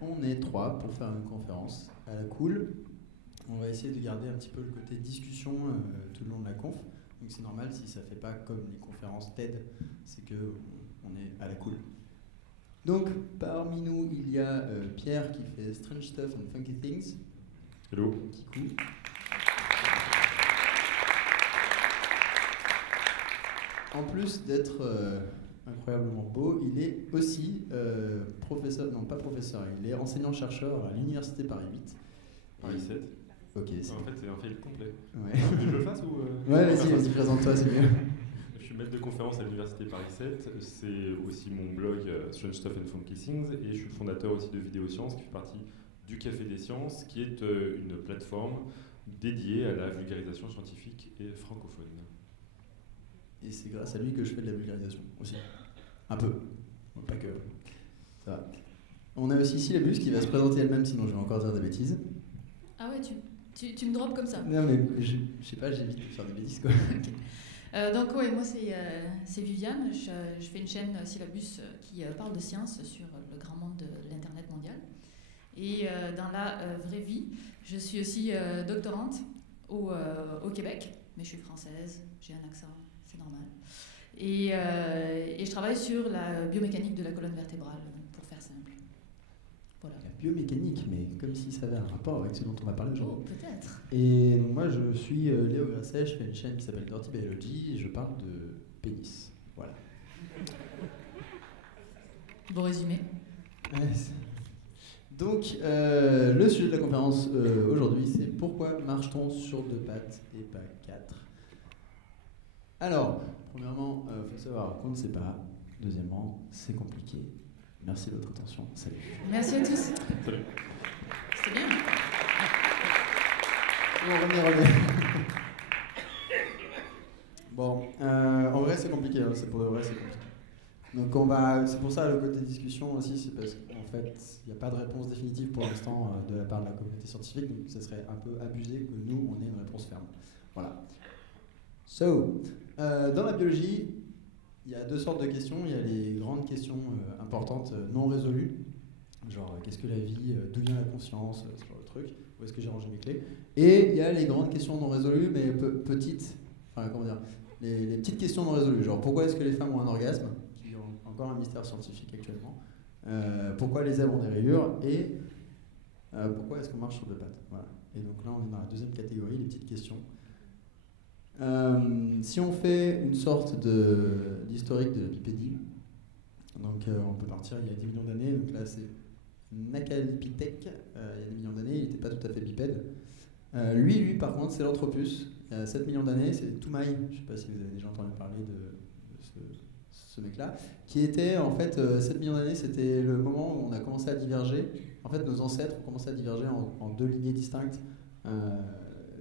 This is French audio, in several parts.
on est 3 pour faire une conférence à la cool. On va essayer de garder un petit peu le côté discussion tout le long de la conf. Donc c'est normal si ça ne fait pas comme les conférences TED, c'est qu'on est à la cool. Donc parmi nous, il y a Pierre qui fait Strange Stuff and Funky Things. Hello. Kikou. En plus d'être incroyablement beau, il est aussi professeur, non pas professeur, il est enseignant-chercheur à l'Université Paris 8. Paris 7. Ok. En fait, c'est un fail complet. Ouais. Tu veux que je le fasse ou Ouais, vas-y, présente-toi, c'est mieux. Je suis maître de conférence à l'Université Paris 7. C'est aussi mon blog Strange Stuff and Funky Things. Et je suis le fondateur aussi de Vidéosciences, qui fait partie du Café des Sciences, qui est une plateforme dédiée à la vulgarisation scientifique et francophone. Et c'est grâce à lui que je fais de la vulgarisation aussi. Un peu. Bon, pas que. Ça va. On a aussi Syllabus qui va se présenter elle-même, sinon je vais encore dire des bêtises. Ah ouais, tu me drops comme ça. Non mais je sais pas, j'évite de faire des bêtises quoi. Okay. Donc ouais, moi c'est Viviane, je fais une chaîne Syllabus qui parle de science sur le grand monde de l'internet mondial. Et dans la vraie vie, je suis aussi doctorante au Québec, mais je suis française, j'ai un accent, c'est normal. Et je travaille sur la biomécanique de la colonne vertébrale, pour faire simple. Voilà. La biomécanique, mais comme si ça avait un rapport avec ce dont on va parler aujourd'hui. Oh, peut-être. Et donc moi je suis Léo Grasset, je fais une chaîne qui s'appelle Dirty Biology et je parle de pénis. Voilà. Bon résumé. Donc le sujet de la conférence aujourd'hui c'est pourquoi marche-t-on sur 2 pattes et pas 4 ? Alors, premièrement, il faut savoir qu'on ne sait pas. Deuxièmement, c'est compliqué. Merci de votre attention. Salut. Merci à tous. Salut. C'était bien. Revenez. Bon, en vrai c'est compliqué, hein, c'est pour de vrai c'est compliqué. Donc c'est pour ça le côté discussion aussi, c'est parce qu'en fait il n'y a pas de réponse définitive pour l'instant de la part de la communauté scientifique, donc ça serait un peu abusé que nous on ait une réponse ferme. Voilà. Dans la biologie, il y a 2 sortes de questions. Il y a les grandes questions importantes non résolues, genre qu'est-ce que la vie, d'où vient la conscience, ce genre de truc, où est-ce que j'ai rangé mes clés. Et il y a les grandes questions non résolues, mais petites, enfin comment dire, les petites questions non résolues, genre pourquoi est-ce que les femmes ont un orgasme, qui est encore un mystère scientifique actuellement, pourquoi les zèbres ont des rayures, et pourquoi est-ce qu'on marche sur 2 pattes. Voilà. Et donc là on est dans la deuxième catégorie, les petites questions. Si on fait une sorte d'historique de la bipédie, donc on peut partir il y a 10 millions d'années, donc là c'est Nakalipithèque, il y a des millions d'années, il n'était pas tout à fait bipède. Lui par contre c'est l'Anthropus, il y a 7 millions d'années, c'est Toumaï, je ne sais pas si vous avez déjà entendu parler de ce mec-là, qui était en fait, 7 millions d'années c'était le moment où on a commencé à diverger, en fait nos ancêtres ont commencé à diverger en 2 lignées distinctes,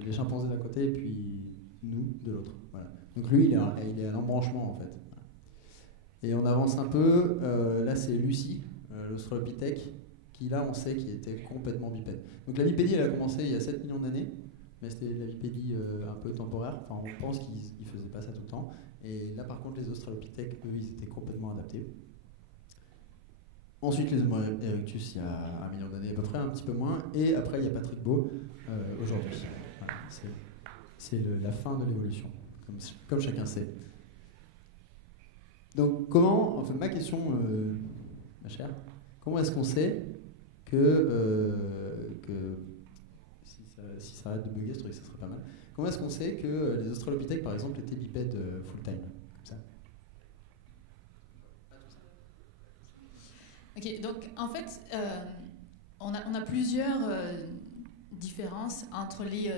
les chimpanzés d'un côté et puis nous de l'autre. Voilà. Donc lui, il est à l'embranchement en fait. Et on avance un peu. Là, c'est Lucie, l'Australopithèque, qui là, on sait qu'il était complètement bipède. Donc la bipédie, elle a commencé il y a 7 millions d'années, mais c'était la bipédie un peu temporaire. Enfin, on pense qu'ils ne faisaient pas ça tout le temps. Et là, par contre, les Australopithèques, eux, ils étaient complètement adaptés. Ensuite, les Homo erectus, il y a 1 million d'années à peu près, un petit peu moins. Et après, il y a Patrick Beau, aujourd'hui. Voilà, c'est la fin de l'évolution, comme chacun sait. Donc comment, enfin ma question, ma chère, comment est-ce qu'on sait que si ça arrête de bugger, ce truc, ça serait pas mal. Comment est-ce qu'on sait que les Australopithèques, par exemple, étaient bipèdes full-time, comme ça? Ok, donc en fait, on a plusieurs différences entre les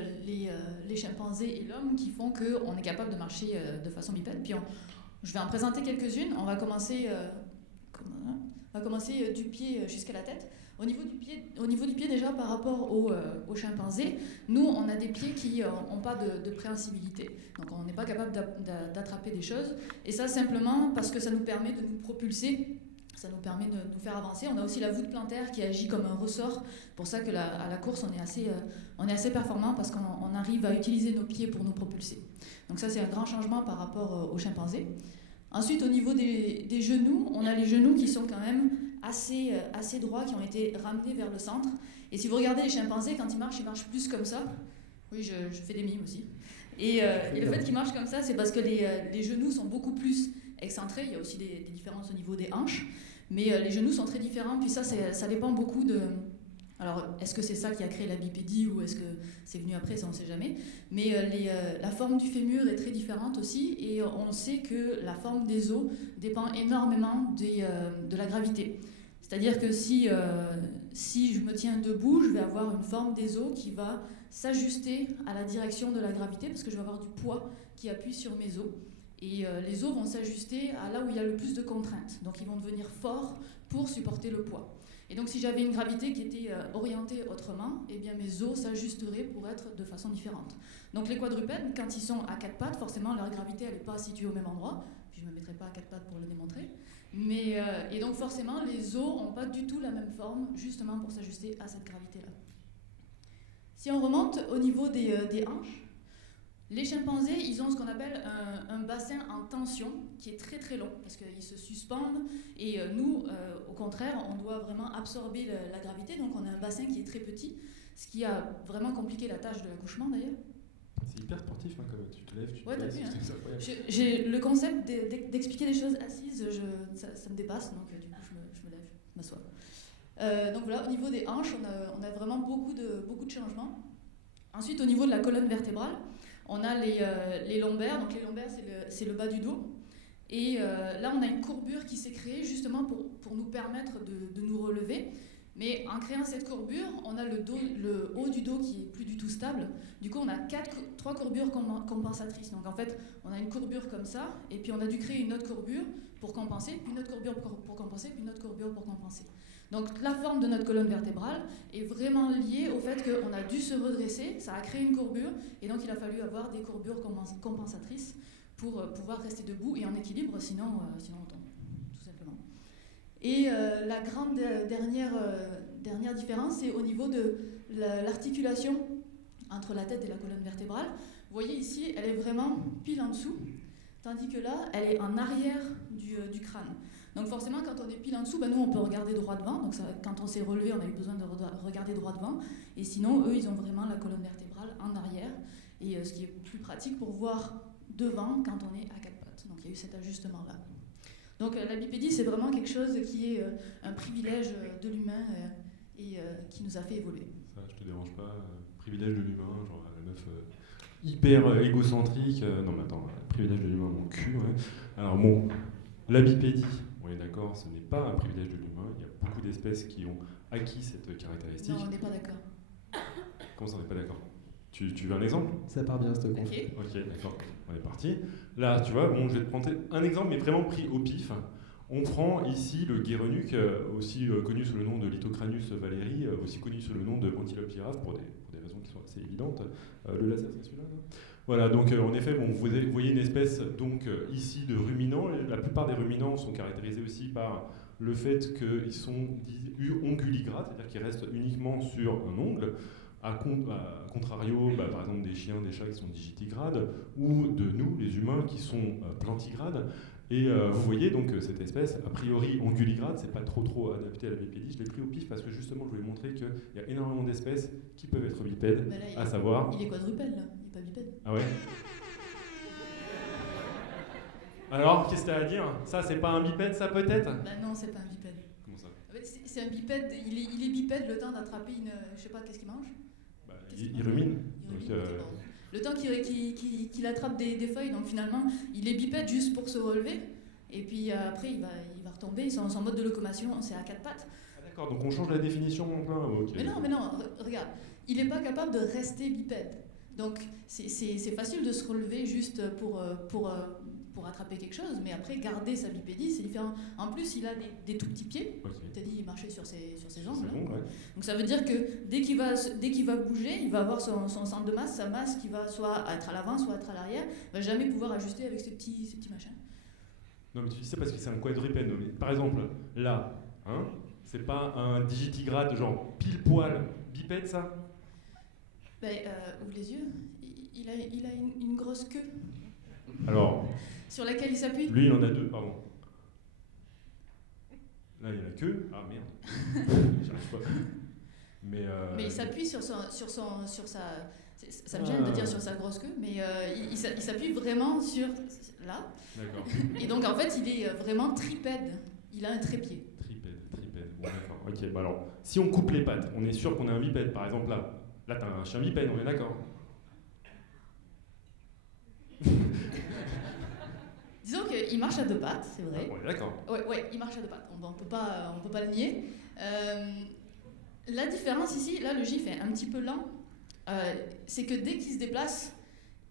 chimpanzés et l'homme qui font qu'on est capable de marcher de façon bipède. Puis je vais en présenter quelques-unes. On va commencer du pied jusqu'à la tête. Au niveau du pied déjà par rapport aux chimpanzés, nous on a des pieds qui n'ont pas de préhensibilité. Donc on n'est pas capable d'attraper des choses. Et ça simplement parce que ça nous permet de nous propulser. Ça nous permet de nous faire avancer. On a aussi la voûte plantaire qui agit comme un ressort. C'est pour ça à la course, on est assez performant parce qu'on arrive à utiliser nos pieds pour nous propulser. Donc ça, c'est un grand changement par rapport aux chimpanzés. Ensuite, au niveau des genoux, on a les genoux qui sont quand même assez droits qui ont été ramenés vers le centre. Et si vous regardez les chimpanzés, quand ils marchent plus comme ça. Oui, je fais des mimes aussi. Et le fait qu'ils marchent comme ça, c'est parce que les genoux sont beaucoup plus excentrés. Il y a aussi des différences au niveau des hanches. Mais les genoux sont très différents. Puis ça dépend beaucoup de... Alors, est-ce que c'est ça qui a créé la bipédie ou est-ce que c'est venu après, ça on ne sait jamais. Mais la forme du fémur est très différente aussi et on sait que la forme des os dépend énormément de la gravité. C'est-à-dire que si je me tiens debout, je vais avoir une forme des os qui va s'ajuster à la direction de la gravité parce que je vais avoir du poids qui appuie sur mes os. Et les os vont s'ajuster à là où il y a le plus de contraintes. Donc ils vont devenir forts pour supporter le poids. Et donc si j'avais une gravité qui était orientée autrement, eh bien mes os s'ajusteraient pour être de façon différente. Donc les quadrupèdes, quand ils sont à quatre pattes, forcément leur gravité elle n'est pas située au même endroit. Puis je ne me mettrai pas à quatre pattes pour le démontrer. Et donc forcément les os n'ont pas du tout la même forme, justement pour s'ajuster à cette gravité-là. Si on remonte au niveau des hanches, les chimpanzés, ils ont ce qu'on appelle un bassin en tension qui est très très long parce qu'ils se suspendent et nous, au contraire, on doit vraiment absorber la gravité, donc on a un bassin qui est très petit, ce qui a vraiment compliqué la tâche de l'accouchement d'ailleurs. C'est hyper sportif, hein, comme tu te lèves, tu te ouais, baisses, t'as vu, c'est incroyable. J'ai le concept d'expliquer les choses assises, ça me dépasse, donc du coup je me lève, je m'assois. Donc voilà, au niveau des hanches, on a vraiment beaucoup de changements. Ensuite, au niveau de la colonne vertébrale, on a les lombaires, donc les lombaires c'est le bas du dos. Et là on a une courbure qui s'est créée justement pour nous permettre de nous relever. Mais en créant cette courbure, on a le haut du dos qui est plus du tout stable. Du coup on a trois courbures compensatrices. Donc en fait on a une courbure comme ça, et puis on a dû créer une autre courbure pour compenser, puis une autre courbure pour compenser, puis une autre courbure pour compenser. Donc la forme de notre colonne vertébrale est vraiment liée au fait qu'on a dû se redresser, ça a créé une courbure, et donc il a fallu avoir des courbures compensatrices pour pouvoir rester debout et en équilibre, sinon on tombe, tout simplement. Et la grande dernière différence, c'est au niveau de l'articulation entre la tête et la colonne vertébrale. Vous voyez ici, elle est vraiment pile en dessous, tandis que là, elle est en arrière du crâne. Donc forcément, quand on est pile en dessous, nous on peut regarder droit devant. Donc quand on s'est relevé, on a eu besoin de regarder droit devant. Et sinon, eux, ils ont vraiment la colonne vertébrale en arrière. Et ce qui est plus pratique pour voir devant quand on est à quatre pattes. Donc il y a eu cet ajustement-là. Donc la bipédie, c'est vraiment quelque chose qui est un privilège de l'humain et qui nous a fait évoluer. Ça, je te dérange pas, privilège de l'humain, genre la meuf hyper égocentrique. Non mais attends, privilège de l'humain, mon cul. Ouais. Alors bon, la bipédie. On est d'accord, ce n'est pas un privilège de l'humain. Il y a beaucoup d'espèces qui ont acquis cette caractéristique. Non, on n'est pas d'accord. Comment ça, on n'est pas d'accord ? Tu veux un exemple ? Ça part bien, cette conf. Ok, d'accord, on est parti. Là, tu vois, bon, je vais te prendre un exemple, mais vraiment pris au pif. On prend ici le guérenuc, aussi connu sous le nom de Lithocranius valeri, aussi connu sous le nom de Antilope girafe, pour des raisons qui sont assez évidentes. Le laser, c'est celui-là, non ? Voilà, donc en effet, bon, vous voyez une espèce donc, ici de ruminants. La plupart des ruminants sont caractérisés aussi par le fait qu'ils sont onguligrades, c'est-à-dire qu'ils restent uniquement sur un ongle, à contrario, par exemple, des chiens, des chats qui sont digitigrades, ou de nous, les humains, qui sont plantigrades. Et vous voyez donc cette espèce, a priori onguligrade, c'est pas trop adapté à la bipédie. Je l'ai pris au pif parce que justement, je voulais montrer qu'il y a énormément d'espèces qui peuvent être bipèdes, là, à savoir... Il est quadrupède, là, il n'est pas bipède. Ah ouais. Alors, qu'est-ce que t'as à dire ? Ça, c'est pas un bipède, ça, peut-être ? Non, c'est pas un bipède. Comment ça ? C'est un bipède, il est bipède le temps d'attraper une... Je sais pas, qu'est-ce qu'il mange ? Il rumine. Donc, le temps qu'il attrape des feuilles, donc finalement, il est bipède juste pour se relever, et puis après, il va retomber, son mode de locomotion, c'est à quatre pattes. Ah d'accord, donc on change la définition en plein. Okay. Mais non, regarde, il n'est pas capable de rester bipède. Donc c'est facile de se relever juste pour attraper quelque chose, mais après, garder sa bipédie, c'est différent. En plus, il a des tout petits pieds. Okay. Tu as dit, il marchait sur ses jambes. Ouais. Donc ça veut dire que dès qu'il va bouger, il va avoir son centre de masse, sa masse qui va soit être à l'avant, soit être à l'arrière, il ne va jamais pouvoir ajuster avec ces petits machins. Non, mais tu dis ça parce que c'est un quadrupède. Par exemple, là, hein, c'est pas un digitigrade, genre pile poil bipède, ça ? Ouvre les yeux, il a une grosse queue. Alors, sur laquelle il s'appuie ? Lui, il en a deux, pardon. Là, il y a la queue. Ah merde, j'y arrive pas. Mais il s'appuie sur sa... Ça me gêne de dire sur sa grosse queue, mais il s'appuie vraiment sur... Là. D'accord. Et donc, en fait, il est vraiment tripède. Il a un trépied. Tripède. Bon, d'accord. Ok, bah alors, si on coupe les pattes, on est sûr qu'on a un bipède. Par exemple, là t'as un chien bipède, on est d'accord? Disons qu'il marche à deux pattes, c'est vrai. On est d'accord. Ouais, il marche à deux pattes. On peut pas le nier. La différence ici, là, le gif est un petit peu lent. C'est que dès qu'il se déplace,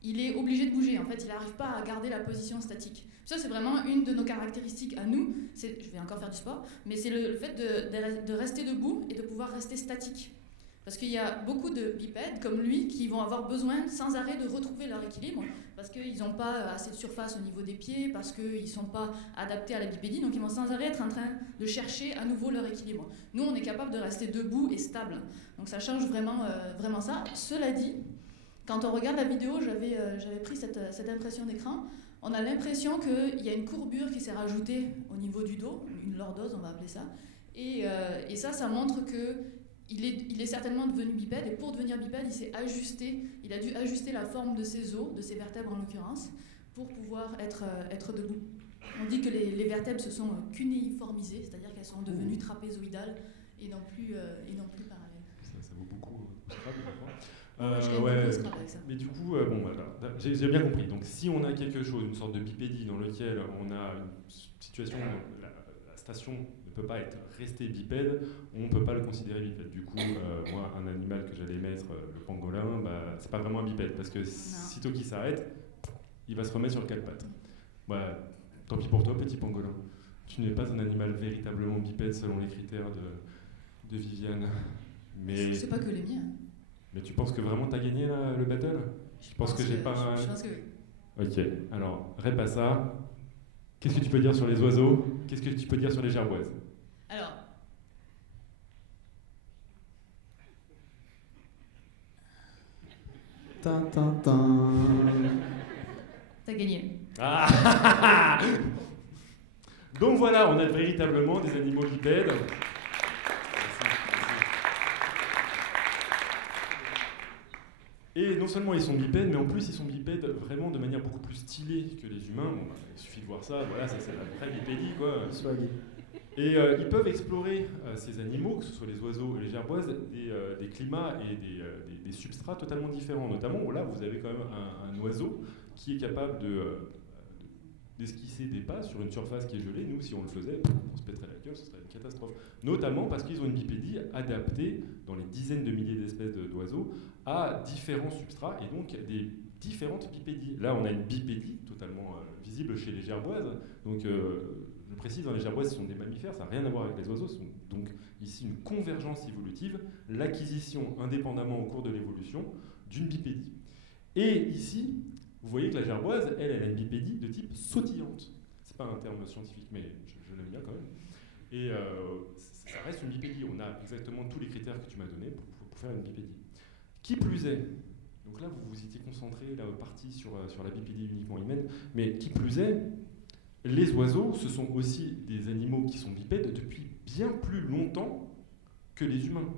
il est obligé de bouger. En fait, il n'arrive pas à garder la position statique. Ça, c'est vraiment une de nos caractéristiques à nous. Je vais encore faire du sport, mais c'est le fait de rester debout et de pouvoir rester statique. Parce qu'il y a beaucoup de bipèdes comme lui qui vont avoir besoin sans arrêt de retrouver leur équilibre parce qu'ils n'ont pas assez de surface au niveau des pieds, parce qu'ils ne sont pas adaptés à la bipédie, donc ils vont sans arrêt être en train de chercher à nouveau leur équilibre. Nous, on est capable de rester debout et stable. Donc ça change vraiment ça. Cela dit, quand on regarde la vidéo, j'avais pris cette impression d'écran, on a l'impression qu'il y a une courbure qui s'est rajoutée au niveau du dos, une lordose, on va appeler ça. Et ça montre que il est certainement devenu bipède, et pour devenir bipède, il a dû ajuster la forme de ses os, de ses vertèbres en l'occurrence, pour pouvoir être debout. On dit que les vertèbres se sont cunéiformisées, c'est-à-dire qu'elles sont devenues trapézoïdales et non plus parallèles. Ça vaut beaucoup au Scrabble, je gagne beaucoup au Scrabble avec ça. Mais du coup, j'ai bien compris. Donc si on a quelque chose, une sorte de bipédie dans lequel on a une situation, la station ne peut pas être restée bipède, on ne peut pas le considérer bipède. Du coup, moi, un animal que j'allais mettre, le pangolin, c'est pas vraiment un bipède, parce que sitôt qu'il s'arrête, il va se remettre sur quatre pattes. Tant pis pour toi, petit pangolin. Tu n'es pas un animal véritablement bipède selon les critères de Viviane. Mais c'est pas que les miens. Mais tu penses que vraiment tu as gagné le battle? Je pense que j'ai pas... Je pense que oui. Ok, alors, rép à ça. Qu'est-ce que tu peux dire sur les oiseaux? Qu'est-ce que tu peux dire sur les gerboises? Alors... T'as gagné. Ah Donc voilà, on a véritablement des animaux bipèdes. Et non seulement ils sont bipèdes, mais en plus ils sont bipèdes vraiment de manière beaucoup plus stylée que les humains. Il suffit de voir ça, voilà, ça c'est la vraie bipédie, quoi. Et ils peuvent explorer ces animaux, que ce soit les oiseaux et les gerboises, des climats et des substrats totalement différents. Notamment, là, vous avez quand même un oiseau qui est capable d'esquisser des pas sur une surface qui est gelée. Nous, si on le faisait, on se pèterait la gueule, ce serait une catastrophe. Notamment parce qu'ils ont une bipédie adaptée, dans les dizaines de milliers d'espèces d'oiseaux, à différents substrats et donc des différentes bipédies. Là, on a une bipédie totalement visible chez les gerboises. Donc, je précise, les gerboises sont des mammifères, ça n'a rien à voir avec les oiseaux. Donc, ici, une convergence évolutive, l'acquisition indépendamment au cours de l'évolution d'une bipédie. Et ici, vous voyez que la gerboise, elle a une bipédie de type sautillante. C'est pas un terme scientifique, mais je l'aime bien quand même. Et ça reste une bipédie. On a exactement tous les critères que tu m'as donnés pour faire une bipédie. Qui plus est, donc là vous étiez concentré, parti sur la bipédie uniquement humaine, mais qui plus est, les oiseaux, ce sont aussi des animaux qui sont bipèdes depuis bien plus longtemps que les humains.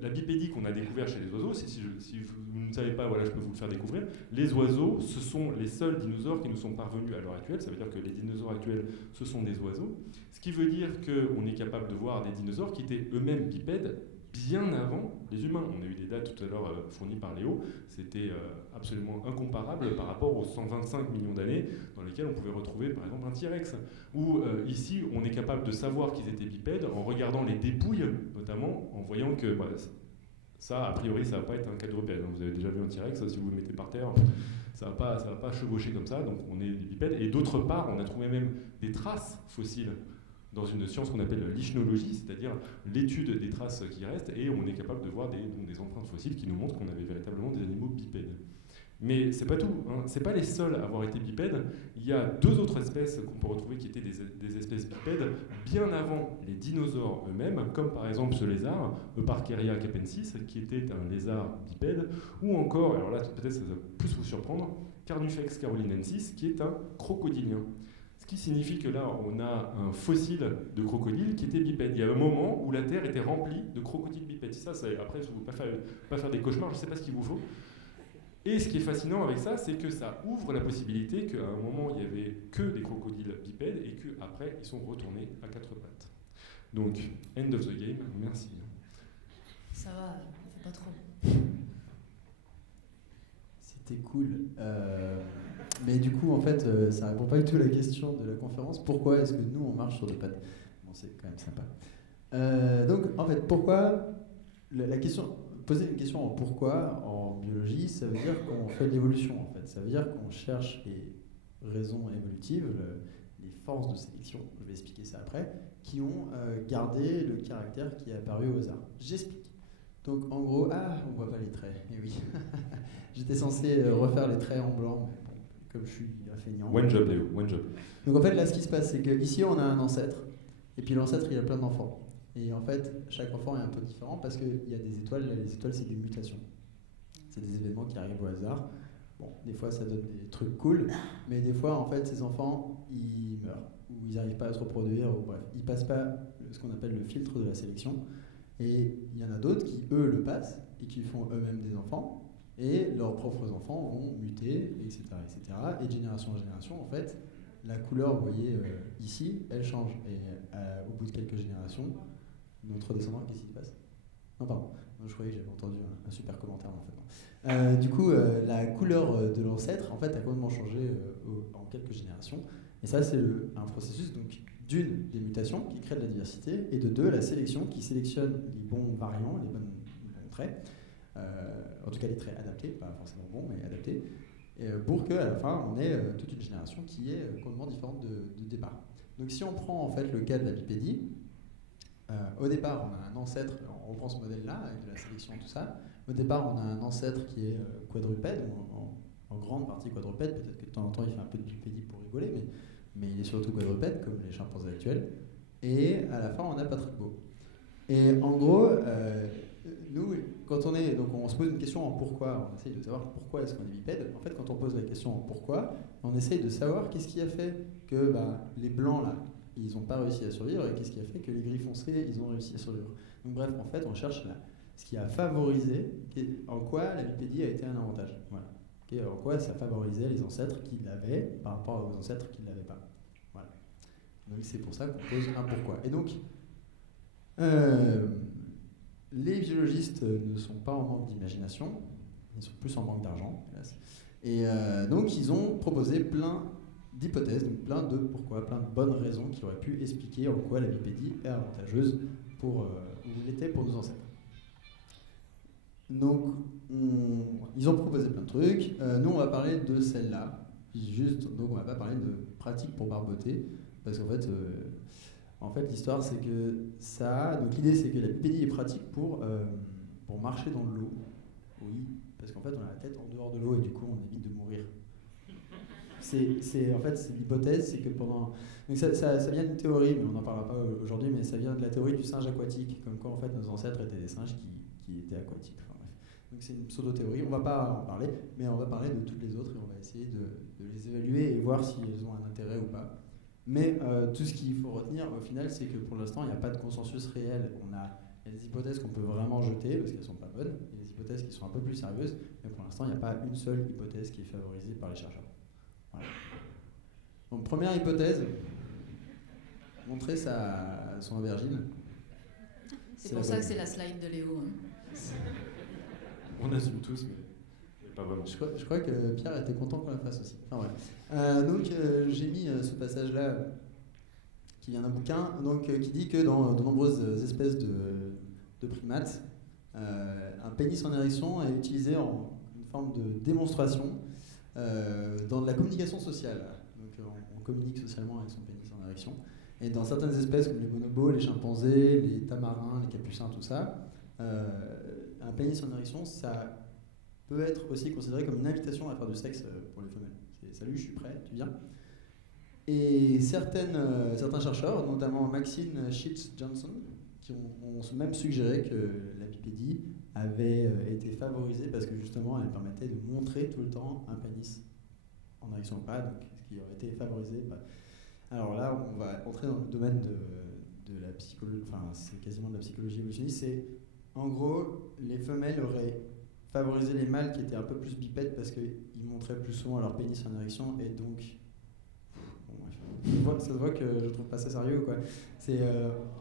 La bipédie qu'on a découvert chez les oiseaux, si vous ne savez pas, voilà, je peux vous le faire découvrir, les oiseaux, ce sont les seuls dinosaures qui nous sont parvenus à l'heure actuelle, ça veut dire que les dinosaures actuels, ce sont des oiseaux, ce qui veut dire qu'on est capable de voir des dinosaures qui étaient eux-mêmes bipèdes bien avant les humains. On a eu des dates tout à l'heure fournies par Léo, c'était absolument incomparable par rapport aux 125 millions d'années dans lesquelles on pouvait retrouver par exemple un T-Rex. Ou ici, on est capable de savoir qu'ils étaient bipèdes en regardant les dépouilles, notamment en voyant que ça, a priori, ça ne va pas être un quadrupède. Vous avez déjà vu un T-Rex, si vous le mettez par terre, ça ne va pas chevaucher comme ça, donc on est des bipèdes. Et d'autre part, on a trouvé même des traces fossiles dans une science qu'on appelle l'ichnologie, c'est-à-dire l'étude des traces qui restent, et on est capable de voir des empreintes fossiles qui nous montrent qu'on avait véritablement des animaux bipèdes. Mais c'est pas tout, hein. C'est pas les seuls à avoir été bipèdes. Il y a deux autres espèces qu'on peut retrouver qui étaient des espèces bipèdes bien avant les dinosaures eux-mêmes, comme par exemple ce lézard, Euparkeria capensis, qui était un lézard bipède, ou encore, alors là peut-être ça va plus vous surprendre, Carnifex carolinensis, qui est un crocodilien. Ce qui signifie que là, on a un fossile de crocodile qui était bipède. Il y a un moment où la Terre était remplie de crocodiles bipèdes. Ça, après, je ne veux pas faire des cauchemars, je ne sais pas ce qu'il vous faut. Et ce qui est fascinant avec ça, c'est que ça ouvre la possibilité qu'à un moment, il n'y avait que des crocodiles bipèdes et qu'après, ils sont retournés à quatre pattes. Donc, end of the game, merci. Ça va, faut pas trop. C'était cool. Mais du coup, en fait, ça répond pas du tout à la question de la conférence. Pourquoi est-ce que nous, on marche sur deux pattes? Bon, c'est quand même sympa. Donc, en fait, pourquoi la question, poser une question en pourquoi en biologie, ça veut dire qu'on fait de l'évolution, en fait. Ça veut dire qu'on cherche les raisons évolutives, les forces de sélection, je vais expliquer ça après, qui ont gardé le caractère qui est apparu au hasard. J'explique. Donc, en gros, on voit pas les traits, eh oui. J'étais censé refaire les traits en blanc, mais bon, comme je suis un feignant. One job, Léo, one job. Donc en fait, là, ce qui se passe, c'est qu'ici, on a un ancêtre, et puis l'ancêtre, il a plein d'enfants. Et en fait, chaque enfant est un peu différent parce qu'il y a des étoiles. Là, les étoiles, c'est des mutations. C'est des événements qui arrivent au hasard. Bon, des fois, ça donne des trucs cool, mais des fois, en fait, ces enfants, ils meurent, ou ils n'arrivent pas à se reproduire, ou bref, ils passent pas ce qu'on appelle le filtre de la sélection. Et il y en a d'autres qui, eux, le passent, et qui font eux-mêmes des enfants. Et leurs propres enfants vont muter, etc., etc. Et de génération en génération, en fait, la couleur, vous voyez ici, elle change. Et au bout de quelques générations, notre descendant, qu'est-ce qui se passe? Non, pardon. Non, je croyais que j'avais entendu un super commentaire, mais en fait non. Du coup, la couleur de l'ancêtre, en fait, a complètement changé en quelques générations. Et ça, c'est un processus, donc, d'une, des mutations qui créent de la diversité, et de deux, la sélection qui sélectionne les bons variants, les bons traits. En tout cas les traits adaptés, pas forcément bons mais adaptés, pour qu'à la fin on ait toute une génération qui est complètement différente de départ. Donc si on prend en fait le cas de la bipédie, au départ on a un ancêtre, on reprend ce modèle là avec de la sélection et tout ça, au départ on a un ancêtre qui est quadrupède, en grande partie quadrupède, peut-être que de temps en temps il fait un peu de bipédie pour rigoler, mais il est surtout quadrupède comme les chimpanzés actuels, et à la fin on a Patrick Beau. Et en gros, nous, quand on se pose une question en pourquoi, on essaye de savoir pourquoi est-ce qu'on est bipède. En fait, quand on pose la question en pourquoi, on essaye de savoir qu'est-ce qui a fait que les blancs, là, ils n'ont pas réussi à survivre, et qu'est-ce qui a fait que les gris foncés, ils ont réussi à survivre. Donc bref, en fait, on cherche ce qui a favorisé, en quoi la bipédie a été un avantage. Voilà. Okay, en quoi ça favorisait les ancêtres qui l'avaient par rapport aux ancêtres qui ne l'avaient pas. Voilà. Donc c'est pour ça qu'on pose un pourquoi. Et donc, les biologistes ne sont pas en manque d'imagination, ils sont plus en manque d'argent, hélas. Et donc ils ont proposé plein d'hypothèses, donc plein de pourquoi, plein de bonnes raisons qui auraient pu expliquer en quoi la bipédie est avantageuse ou l'était pour nos ancêtres. Donc ils ont proposé plein de trucs. Nous on va parler de celle-là, donc on va pas parler de pratique pour barboter, parce qu'en fait l'histoire, c'est que ça. Donc, l'idée, c'est que la bipédie est pratique pour marcher dans l'eau. Oui, parce qu'en fait, on a la tête en dehors de l'eau et du coup, on évite de mourir. En fait, c'est l'hypothèse, c'est que pendant. Donc, ça vient d'une théorie, mais on n'en parlera pas aujourd'hui, mais ça vient de la théorie du singe aquatique, comme quoi, en fait, nos ancêtres étaient des singes qui étaient aquatiques. Enfin, bref. Donc, c'est une pseudo-théorie. On ne va pas en parler, mais on va parler de toutes les autres et on va essayer de les évaluer et voir si elles ont un intérêt ou pas. Mais tout ce qu'il faut retenir au final, c'est que pour l'instant, il n'y a pas de consensus réel. Il y a des hypothèses qu'on peut vraiment jeter parce qu'elles ne sont pas bonnes, il y a des hypothèses qui sont un peu plus sérieuses, mais pour l'instant, il n'y a pas une seule hypothèse qui est favorisée par les chercheurs. Voilà. Donc, première hypothèse, montrer son aubergine. C'est pour ça que c'est la slide de Léo. Hein. On assume tous, mais pas vraiment. Je crois que Pierre était content qu'on la fasse aussi. Enfin, ouais. Donc j'ai mis ce passage-là qui vient d'un bouquin qui dit que dans de nombreuses espèces de primates, un pénis en érection est utilisé en une forme de démonstration dans de la communication sociale. Donc on communique socialement avec son pénis en érection. Et dans certaines espèces comme les bonobos, les chimpanzés, les tamarins, les capucins, tout ça, un pénis en érection, ça peut être aussi considéré comme une invitation à faire du sexe pour les femelles. C'est « Salut, je suis prêt, tu viens ?» Et certains chercheurs, notamment Maxine Sheets-Johnson, qui ont même suggéré que la bipédie avait été favorisée parce que justement elle permettait de montrer tout le temps un pénis en érection ou pas, donc ce qui aurait été favorisé. Alors là, on va entrer dans le domaine de la psychologie, enfin c'est quasiment de la psychologie évolutionniste. C'est en gros, les femelles auraient favorisé les mâles qui étaient un peu plus bipèdes parce qu'ils montraient plus souvent leur pénis en érection et donc. Ça se voit que je trouve pas ça sérieux quoi.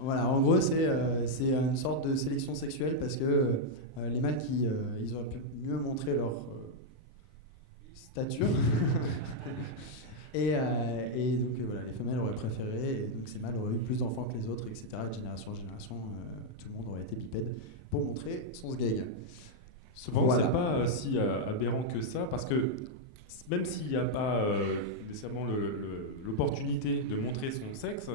Voilà, en gros c'est une sorte de sélection sexuelle parce que les mâles ils auraient pu mieux montrer leur stature et donc voilà, les femelles auraient préféré et donc ces mâles auraient eu plus d'enfants que les autres, etc. De génération en génération, tout le monde aurait été bipède pour montrer son sgeg. Cependant, Voilà. c'est pas si aberrant que ça, parce que même s'il n'y a pas nécessairement l'opportunité de montrer son sexe,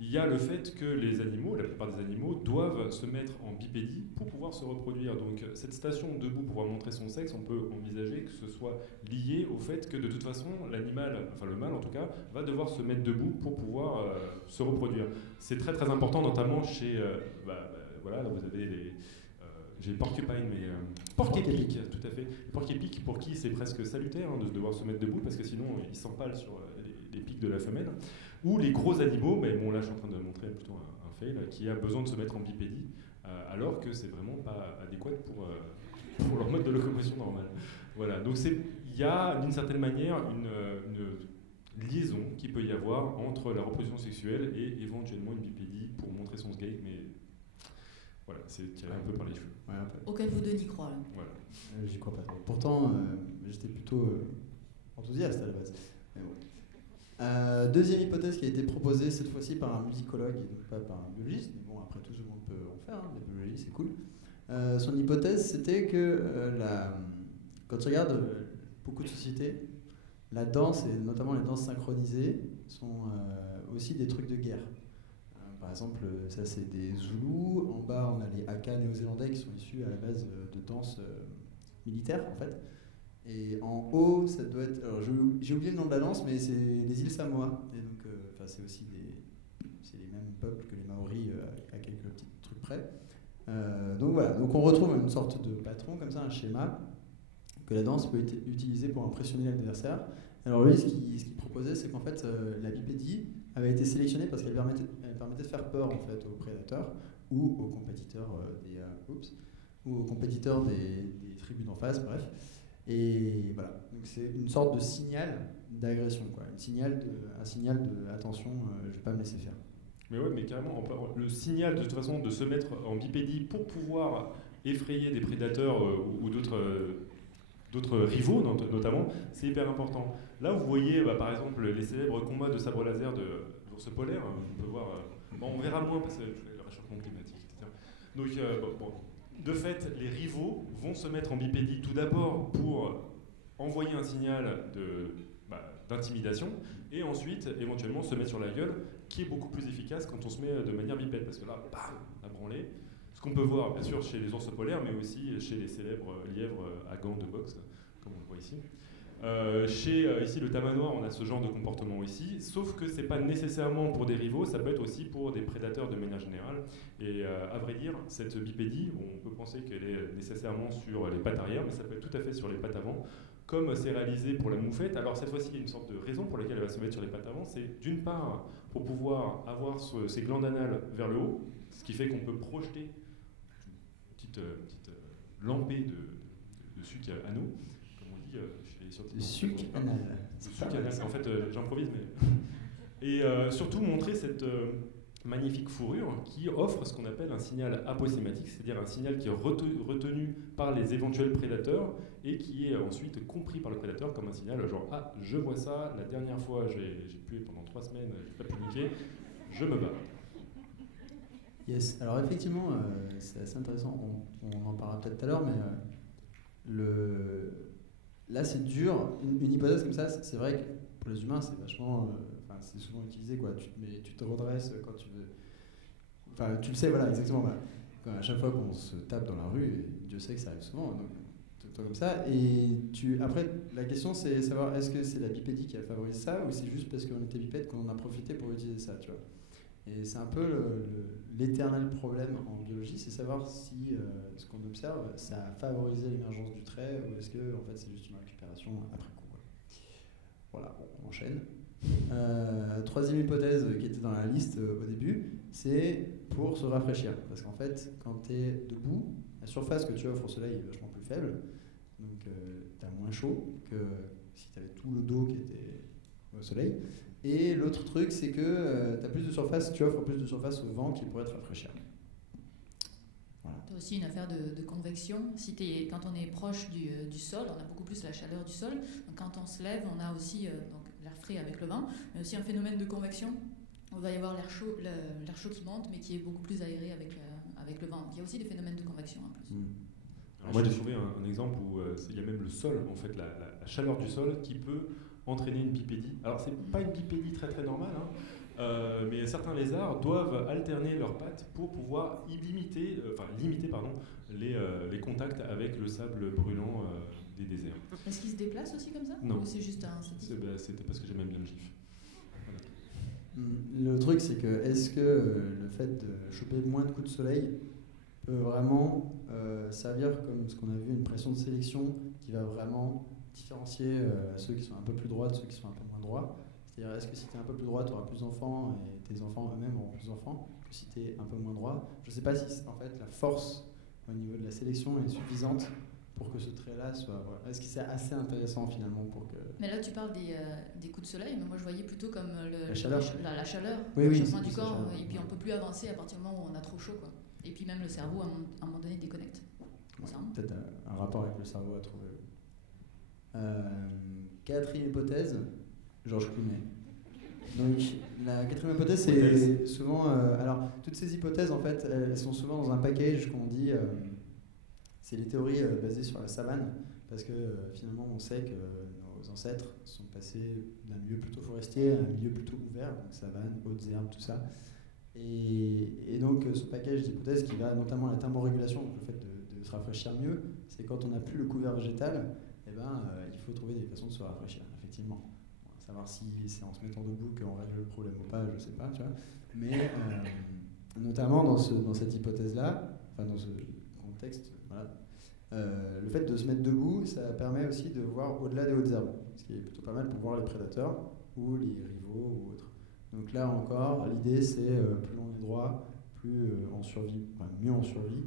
il y a le fait que les animaux, la plupart des animaux, doivent se mettre en bipédie pour pouvoir se reproduire. Donc cette station debout pour pouvoir montrer son sexe, on peut envisager que ce soit lié au fait que de toute façon, l'animal, enfin le mâle en tout cas, va devoir se mettre debout pour pouvoir se reproduire. C'est très très important, notamment chez... voilà, là vous avez les... j'ai porcupine, mais porc-épic, tout à fait. Porc-épic, pour qui c'est presque salutaire de devoir se mettre debout, parce que sinon il s'empale sur les pics de la femelle. Ou les gros animaux, mais bon là je suis en train de montrer plutôt un fail, qui a besoin de se mettre en bipédie, alors que c'est vraiment pas adéquat pour leur mode de locomotion normal. Voilà, donc il y a d'une certaine manière une liaison qui peut y avoir entre la reproduction sexuelle et éventuellement une bipédie pour montrer son sgeg, mais voilà, c'est tiré un peu par les cheveux. Ouais, un peu. Auquel vous deux n'y croit là. Voilà. J'y crois pas trop. Pourtant, j'étais plutôt enthousiaste à la base. Mais bon. Deuxième hypothèse qui a été proposée cette fois-ci par un musicologue et donc pas par un biologiste, mais bon, après tout le monde peut en faire, hein, la biologie c'est cool. Son hypothèse c'était que quand tu regardes beaucoup de sociétés, la danse et notamment les danses synchronisées sont aussi des trucs de guerre. Par exemple, ça c'est des Zoulous, en bas on a les Haka néo-zélandais qui sont issus à la base de danse militaire en fait. Et en haut, ça doit être. Alors j'ai oublié le nom de la danse, mais c'est les îles Samoa. Et donc, c'est aussi c'est les mêmes peuples que les Maoris à quelques petits trucs près. Donc voilà. Donc on retrouve une sorte de patron comme ça, un schéma que la danse peut être utilisée pour impressionner l'adversaire. Alors lui, ce qu'il proposait, c'est qu'en fait, la bipédie avait été sélectionnée parce qu'elle permettait de faire peur en fait aux prédateurs ou aux compétiteurs des tribus d'en face. Bref. Et voilà, donc c'est une sorte de signal d'agression, quoi. Un signal de attention, je ne vais pas me laisser faire. Mais ouais, mais carrément, le signal de toute façon de se mettre en bipédie pour pouvoir effrayer des prédateurs ou d'autres rivaux notamment, c'est hyper important. Là, vous voyez par exemple les célèbres combats de sabre laser de l'ours polaire. On peut voir, on verra moins parce que le réchauffement climatique, etc. Donc de fait, les rivaux vont se mettre en bipédie tout d'abord pour envoyer un signal d'intimidation et ensuite éventuellement se mettre sur la gueule, qui est beaucoup plus efficace quand on se met de manière bipède, parce que là, bam, la branlée. Ce qu'on peut voir bien sûr chez les ours polaires, mais aussi chez les célèbres lièvres à gants de boxe, comme on le voit ici. Ici le tamanoir, on a ce genre de comportement aussi, sauf que c'est pas nécessairement pour des rivaux, ça peut être aussi pour des prédateurs de manière générale. Et à vrai dire, cette bipédie, on peut penser qu'elle est nécessairement sur les pattes arrière, mais ça peut être tout à fait sur les pattes avant, comme c'est réalisé pour la moufette. Alors cette fois-ci, il y a une sorte de raison pour laquelle elle va se mettre sur les pattes avant, c'est d'une part pour pouvoir avoir ses glandes anales vers le haut, ce qui fait qu'on peut projeter une petite lampée de suc anneau, comme on dit. Suc anal. Suc anal, en fait j'improvise, mais... Et surtout montrer cette magnifique fourrure qui offre ce qu'on appelle un signal aposématique, c'est-à-dire un signal qui est retenu par les éventuels prédateurs et qui est ensuite compris par le prédateur comme un signal genre « Ah, je vois ça, la dernière fois j'ai pué pendant 3 semaines, j'ai pas pu niquer, je me bats ». Yes, alors effectivement, c'est assez intéressant, on en parlera peut-être tout à l'heure, mais là c'est dur, une hypothèse comme ça, c'est vrai que pour les humains c'est vachement, c'est souvent utilisé quoi. Tu te redresses quand tu veux, enfin tu le sais, voilà, exactement, voilà. À chaque fois qu'on se tape dans la rue, et Dieu sait que ça arrive souvent, donc tout le temps comme ça, et après la question c'est savoir est-ce que c'est la bipédie qui a favorisé ça ou c'est juste parce qu'on était bipède qu'on en a profité pour utiliser ça, tu vois. Et c'est un peu l'éternel problème en biologie, c'est savoir si ce qu'on observe, ça a favorisé l'émergence du trait ou est-ce que en fait, c'est juste une récupération après coup. Voilà, on enchaîne. Troisième hypothèse qui était dans la liste au début, c'est pour se rafraîchir. Parce qu'en fait, quand tu es debout, la surface que tu offres au soleil est vachement plus faible. Donc tu as moins chaud que si tu avais tout le dos qui était au soleil. Et l'autre truc, c'est que tu as plus de surface, tu offres plus de surface au vent qui pourrait te rafraîchir. Voilà. Tu as aussi une affaire de convection. Quand on est proche du sol, on a beaucoup plus la chaleur du sol. Donc quand on se lève, on a aussi donc, l'air frais avec le vent, mais aussi un phénomène de convection. On va y avoir l'air chaud qui monte, mais qui est beaucoup plus aéré avec le vent. Il y a aussi des phénomènes de convection en plus. Alors moi j'ai trouvé un exemple où il y a même le sol, en fait, la chaleur du sol qui peut entraîner une bipédie. Alors c'est pas une bipédie très très normale, hein, mais certains lézards doivent alterner leurs pattes pour pouvoir limiter les contacts avec le sable brûlant des déserts. Est-ce qu'ils se déplacent aussi comme ça? Non. Ou c'est juste un... C'était parce que j'aimais bien le gif. Le truc, c'est que est-ce que le fait de choper moins de coups de soleil peut vraiment servir comme ce qu'on a vu, une pression de sélection qui va vraiment différencier ceux qui sont un peu plus droits de ceux qui sont un peu moins droits? C'est-à-dire, est-ce que si tu es un peu plus droit, tu auras plus d'enfants et tes enfants eux-mêmes auront plus d'enfants que si tu es un peu moins droit? Je ne sais pas si en fait la force au niveau de la sélection est suffisante pour que ce trait-là soit... Voilà. Est-ce que c'est assez intéressant finalement pour que... Mais là, tu parles des coups de soleil, mais moi je voyais plutôt comme la chaleur, la chaleur, oui, le oui, chauffement du corps, chaleur, et puis on ne peut plus avancer à partir du moment où on a trop chaud, quoi. Et puis même le cerveau, à un moment donné, déconnecte. Ouais, peut-être un rapport avec le cerveau à trouver. Quatrième hypothèse, Georges Clooney. Donc la quatrième hypothèse, c'est souvent... alors, toutes ces hypothèses, en fait, elles sont souvent dans un package qu'on dit... c'est les théories basées sur la savane, parce que finalement, on sait que nos ancêtres sont passés d'un milieu plutôt forestier à un milieu plutôt ouvert, donc savane, hautes herbes, tout ça. Et donc, ce package d'hypothèses qui va notamment à la thermorégulation, donc le fait de se rafraîchir mieux, c'est quand on n'a plus le couvert végétal, eh ben, il faut trouver des façons de se rafraîchir, effectivement. Savoir si c'est en se mettant debout qu'on règle le problème ou pas, je sais pas, tu vois. Mais notamment dans cette hypothèse-là, enfin dans ce contexte, voilà, le fait de se mettre debout, ça permet aussi de voir au-delà des hautes herbes, ce qui est plutôt pas mal pour voir les prédateurs ou les rivaux ou autres. Donc là encore, l'idée c'est plus on est droit, plus on survit, enfin, mieux on survit,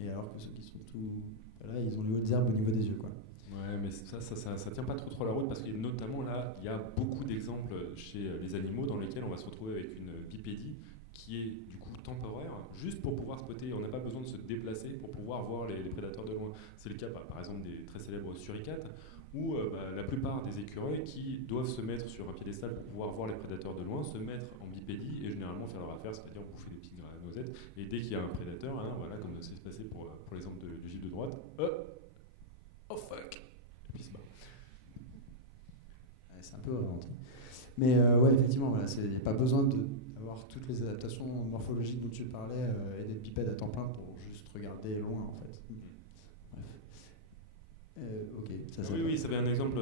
et alors que ceux qui sont tout... Là, ils ont les hautes herbes au niveau des yeux, quoi. Ouais, mais ça tient pas trop la route parce que notamment là, il y a beaucoup d'exemples chez les animaux dans lesquels on va se retrouver avec une bipédie qui est du coup temporaire, juste pour pouvoir spotter. On n'a pas besoin de se déplacer pour pouvoir voir les prédateurs de loin. C'est le cas par exemple des très célèbres suricates, où la plupart des écureuils qui doivent se mettre sur un piédestal pour pouvoir voir les prédateurs de loin, se mettre en bipédie et généralement faire leur affaire, c'est-à-dire bouffer des petites noisettes. Et dès qu'il y a un prédateur, hein, voilà, comme c'est passé pour l'exemple du gif de droite, oh fuck, et puis il se bat. Ouais, c'est un peu inventé. Mais ouais, effectivement, voilà, il n'y a pas besoin d'avoir toutes les adaptations morphologiques dont tu parlais et d'être bipède à temps plein pour juste regarder loin, en fait. Ok, oui, ça fait un exemple,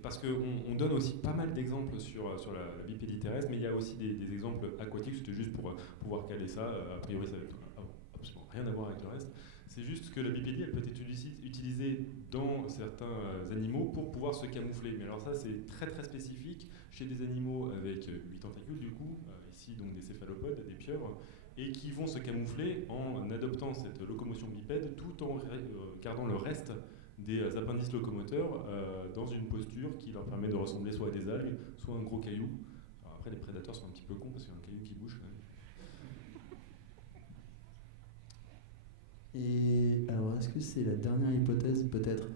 parce qu'on donne aussi pas mal d'exemples sur la bipédie terrestre, mais il y a aussi des exemples aquatiques, c'était juste pour pouvoir caler ça, a priori ça n'a absolument rien à voir avec le reste. C'est juste que la bipédie, elle peut être utilisée dans certains animaux pour pouvoir se camoufler. Mais alors ça, c'est très très spécifique chez des animaux avec 8 tentacules, du coup, ici donc des céphalopodes, des pieuvres, et qui vont se camoufler en adoptant cette locomotion bipède tout en gardant le reste des appendices locomoteurs dans une posture qui leur permet de ressembler soit à des algues, soit à un gros caillou. Alors après, les prédateurs sont un petit peu cons parce qu'il y a un caillou qui bouge quand même. Et alors, est-ce que c'est la dernière hypothèse, peut-être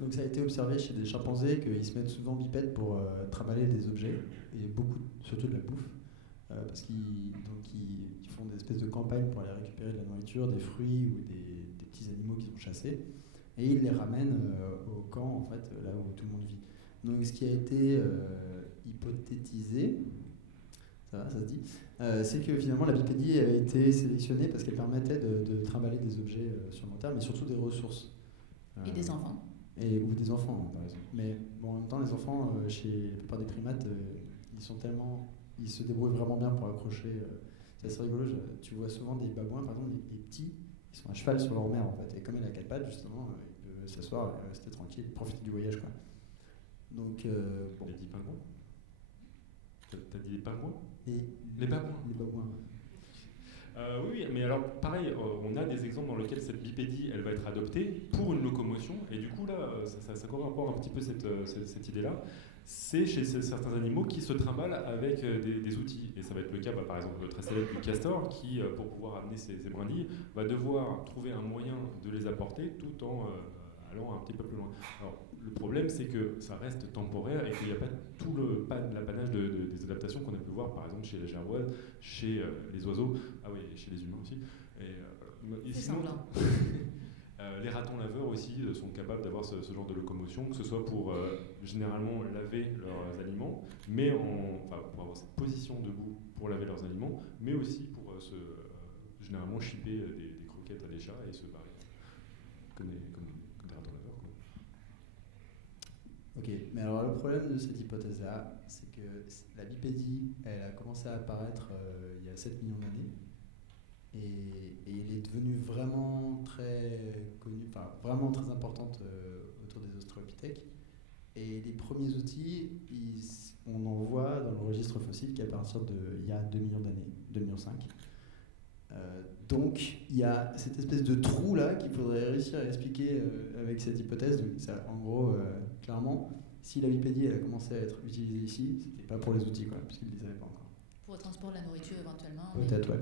donc ça a été observé chez des chimpanzés qu'ils se mettent souvent bipèdes pour trimballer des objets, et surtout de la bouffe, parce qu'ils font des espèces de campagnes pour aller récupérer de la nourriture, des fruits ou des petits animaux qu'ils ont chassés, et ils les ramènent au camp, en fait, là où tout le monde vit. Donc ce qui a été hypothétisé, ça se dit, c'est que finalement la bipédie a été sélectionnée parce qu'elle permettait de trimballer des objets sur long terme, mais surtout des ressources. Et des enfants. Ou des enfants, par exemple. Mais bon, en même temps, les enfants, chez la plupart des primates, ils se débrouillent vraiment bien pour accrocher. C'est assez rigolo, tu vois souvent des babouins, par exemple, les petits, ils sont à cheval sur leur mère, en fait. Et comme elle a 4 pattes, justement, ils peuvent s'asseoir et rester tranquille, profiter du voyage, quoi. Donc, bon. Les 10 pingouins. T'as dit les pingouins? Les babouins. Les babouins. Oui, mais alors pareil, on a des exemples dans lesquels cette bipédie, elle va être adoptée pour une locomotion, et du coup là, ça correspond un petit peu cette idée-là. C'est chez certains animaux qui se trimballent avec des outils, et ça va être le cas, par exemple, très célèbre du castor, qui, pour pouvoir amener ses brindilles, va devoir trouver un moyen de les apporter tout en allant un petit peu plus loin. Alors, le problème, c'est que ça reste temporaire et qu'il n'y a pas tout l'apanage des adaptations qu'on a pu voir, par exemple, chez les gerboises, chez les oiseaux, ah oui, et chez les humains aussi. Et sinon, les ratons laveurs aussi sont capables d'avoir ce genre de locomotion, que ce soit pour généralement laver leurs aliments, mais pour avoir cette position debout pour laver leurs aliments, mais aussi pour généralement chipper des croquettes à des chats et se barrer comme des ratons laveurs, quoi. Ok, mais alors le problème de cette hypothèse-là, c'est que la bipédie, elle a commencé à apparaître il y a 7 millions d'années, et elle est devenue vraiment très connue, enfin vraiment très importante autour des australopithèques. Et les premiers outils, on en voit dans le registre fossile qu'à partir d'il y a 2 millions d'années, 2,5 millions. Donc il y a cette espèce de trou là qu'il faudrait réussir à expliquer avec cette hypothèse. Donc, ça, en gros, clairement, si la bipédie elle a commencé à être utilisée ici, c'était pas pour les outils, quoi, puisqu'ils ne les avaient pas encore. Pour le transport de la nourriture éventuellement. Peut-être, ouais.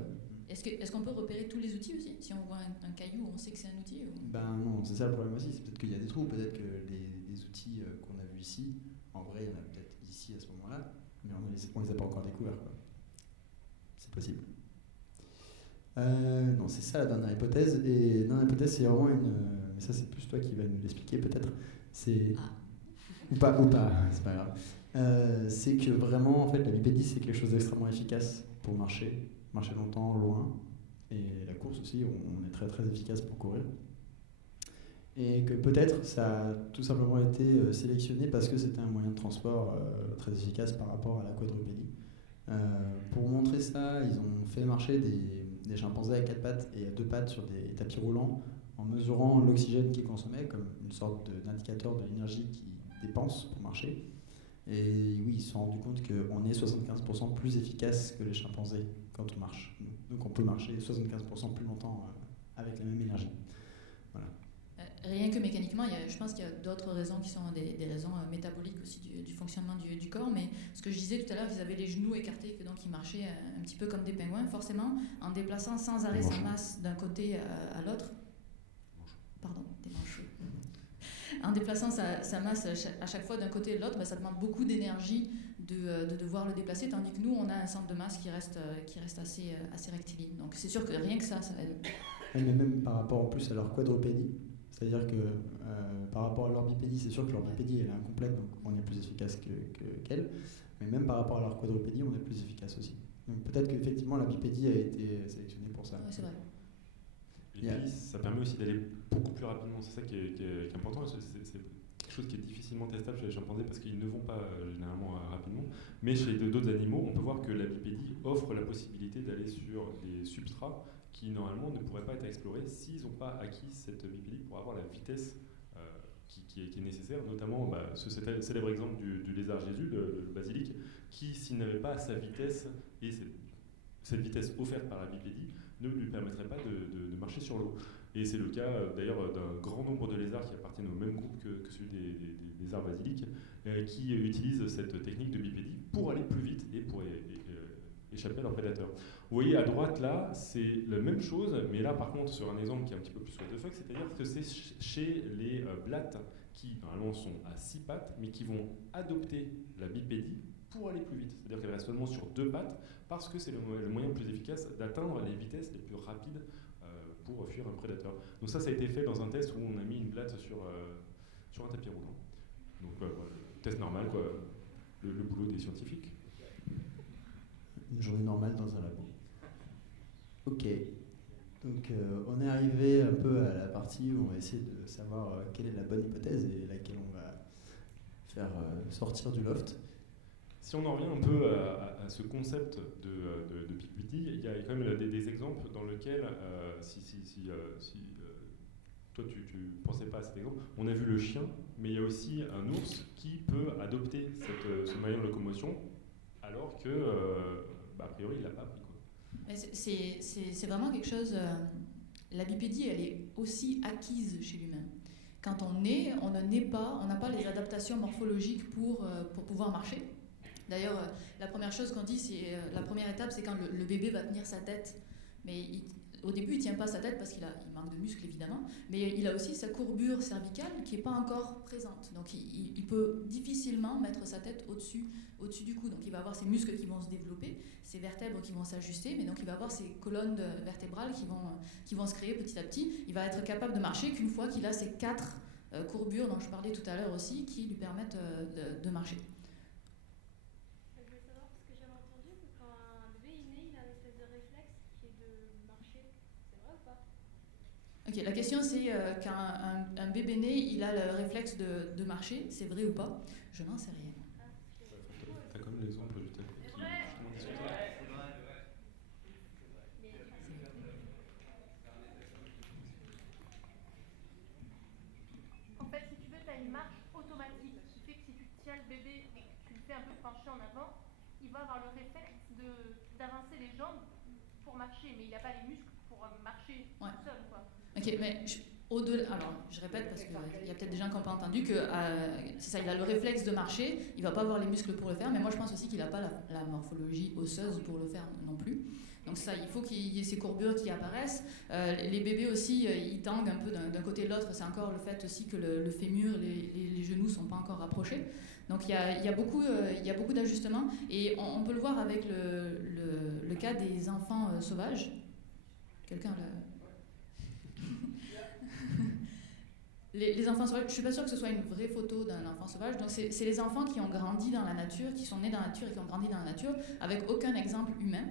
Est-ce qu'on peut repérer tous les outils aussi? Si on voit un caillou, on sait que c'est un outil ou... Ben non, c'est ça le problème aussi. C'est peut-être qu'il y a des trous, peut-être que les outils qu'on a vus ici, en vrai, il y en a peut-être ici à ce moment-là, mais on ne les a pas encore découverts, quoi. C'est possible. Non, c'est ça la dernière hypothèse. Et la dernière hypothèse, c'est vraiment une. Mais ça, c'est plus toi qui vas nous l'expliquer, peut-être. C'est. Ou pas, c'est pas grave. C'est que vraiment, en fait, la bipédie, c'est quelque chose d'extrêmement efficace pour marcher longtemps, loin. Et la course aussi, on est très très efficace pour courir. Et que peut-être ça a tout simplement été sélectionné parce que c'était un moyen de transport très efficace par rapport à la quadrupédie. Pour montrer ça, ils ont fait marcher des chimpanzés à 4 pattes et à 2 pattes sur des tapis roulants en mesurant l'oxygène qu'ils consommaient comme une sorte d'indicateur de l'énergie qu'ils dépensent pour marcher. Et oui, ils se sont rendus compte qu'on est 75% plus efficace que les chimpanzés quand on marche. Donc on peut marcher 75% plus longtemps avec la même énergie. Voilà. Rien que mécaniquement, je pense qu'il y a d'autres raisons qui sont des raisons métaboliques aussi du fonctionnement du corps, mais ce que je disais tout à l'heure, ils avaient les genoux écartés, que donc ils marchaient un petit peu comme des pingouins, forcément, en déplaçant sans arrêt sa masse d'un côté à l'autre. Pardon, des manchots. En déplaçant sa masse à chaque fois d'un côté et de l'autre, ça demande beaucoup d'énergie de devoir le déplacer, tandis que nous, on a un centre de masse qui reste assez rectiligne. Donc c'est sûr que rien que ça aide. Mais même par rapport en plus à leur quadrupédie, c'est-à-dire que par rapport à leur bipédie, c'est sûr que leur bipédie elle est incomplète, donc on est plus efficace qu'elle, mais même par rapport à leur quadrupédie, on est plus efficace aussi. Donc peut-être qu'effectivement la bipédie a été sélectionnée pour ça. Ouais, c'est vrai. Et puis ça permet aussi d'aller beaucoup plus rapidement, c'est ça qui est important, c'est quelque chose qui est difficilement testable chez les chimpanzés parce qu'ils ne vont pas généralement rapidement, mais chez d'autres animaux, on peut voir que la bipédie offre la possibilité d'aller sur des substrats qui normalement ne pourraient pas être explorés s'ils n'ont pas acquis cette bipédie pour avoir la vitesse qui est nécessaire, notamment ce célèbre exemple du lézard Jésus, le basilic, qui s'il n'avait pas sa vitesse et cette vitesse offerte par la bipédie ne lui permettrait pas de marcher sur l'eau. Et c'est le cas d'ailleurs d'un grand nombre de lézards qui appartiennent au même groupe que celui des lézards basiliques, qui utilisent cette technique de bipédie pour aller plus vite et pour échapper à leurs prédateurs. Vous voyez à droite là, c'est la même chose, mais là par contre sur un exemple qui est un petit peu plus what the fuck, c'est-à-dire que c'est chez les blattes qui normalement sont à 6 pattes, mais qui vont adopter la bipédie pour aller plus vite. C'est-à-dire qu'elle reste seulement sur 2 pattes, parce que c'est le moyen le plus efficace d'atteindre les vitesses les plus rapides pour fuir un prédateur. Donc ça a été fait dans un test où on a mis une blatte sur un tapis roulant. Donc voilà, test normal, quoi, le boulot des scientifiques. Une journée normale dans un labo. Ok, donc on est arrivé un peu à la partie où on va essayer de savoir quelle est la bonne hypothèse et laquelle on va faire sortir du loft. Si on en revient un peu à ce concept de bipédie, il y a quand même des exemples dans lesquels, si toi tu pensais pas à cet exemple, on a vu le chien, mais il y a aussi un ours qui peut adopter ce moyen de locomotion, alors que, a priori, il l'a pas appris. C'est vraiment quelque chose. La bipédie, elle est aussi acquise chez l'humain. Quand on naît, on ne naît pas, on n'a pas les adaptations morphologiques pour pouvoir marcher. D'ailleurs, la première chose qu'on dit, c'est la première étape, c'est quand le bébé va tenir sa tête. Mais au début, il ne tient pas sa tête parce qu'il manque de muscles, évidemment, mais il a aussi sa courbure cervicale qui n'est pas encore présente. Donc, il peut difficilement mettre sa tête au-dessus du cou. Donc, il va avoir ses muscles qui vont se développer, ses vertèbres qui vont s'ajuster, mais donc il va avoir ses colonnes vertébrales qui vont se créer petit à petit. Il va être capable de marcher qu'une fois qu'il a ces 4 courbures dont je parlais tout à l'heure aussi, qui lui permettent de marcher. Ok, la question c'est quand un bébé né, il a le réflexe de marcher, c'est vrai ou pas? Je n'en sais rien. T'as comme l'exemple du tapis qui justement discutait. En fait, si tu veux, tu as une marche automatique qui fait que si tu tiens le bébé et que tu le fais un peu pencher en avant, il va avoir le réflexe d'avancer les jambes pour marcher, mais il n'a pas les muscles pour marcher tout seul, quoi. Ok, mais au-delà, alors je répète parce qu'il y a peut-être des gens qui n'ont pas entendu que c'est ça, il a le réflexe de marcher, il va pas avoir les muscles pour le faire, mais moi je pense aussi qu'il n'a pas la morphologie osseuse pour le faire non plus. Donc ça, il faut qu'il y ait ces courbures qui apparaissent. Les bébés aussi, ils tanguent un peu d'un côté de l'autre. C'est encore le fait aussi que le fémur, les genoux sont pas encore rapprochés. Donc il y a beaucoup d'ajustements et on peut le voir avec le cas des enfants sauvages. Quelqu'un les enfants sauvages, je suis pas sûre que ce soit une vraie photo d'un enfant sauvage. Donc c'est les enfants qui ont grandi dans la nature, qui sont nés dans la nature et qui ont grandi dans la nature avec aucun exemple humain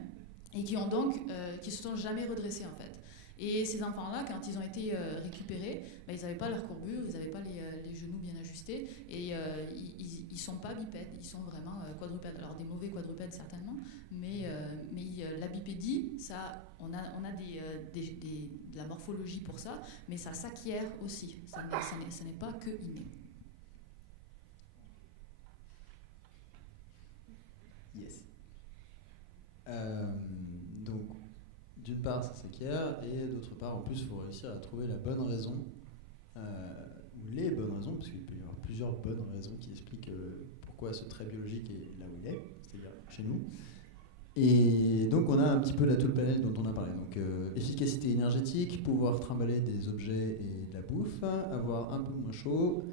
et qui ont donc qui se sont jamais redressés en fait. Et ces enfants-là, quand ils ont été récupérés, ils n'avaient pas leur courbure, ils n'avaient pas les genoux bien ajustés et ils sont pas bipèdes, ils sont vraiment quadrupèdes. Alors des mauvais quadrupèdes certainement, mais la bipédie, ça, on a de la morphologie pour ça, mais ça s'acquiert aussi. Ce n'est pas que inné. Yes. Donc, d'une part, ça s'acquiert, et d'autre part, en plus, il faut réussir à trouver la bonne raison, ou les bonnes raisons, parce qu'il peut y avoir plusieurs bonnes raisons qui expliquent pourquoi ce trait biologique est là où il est, c'est-à-dire chez nous. Et donc, on a un petit peu la tout panel dont on a parlé. Donc, efficacité énergétique, pouvoir trimballer des objets et de la bouffe, avoir un peu moins chaud,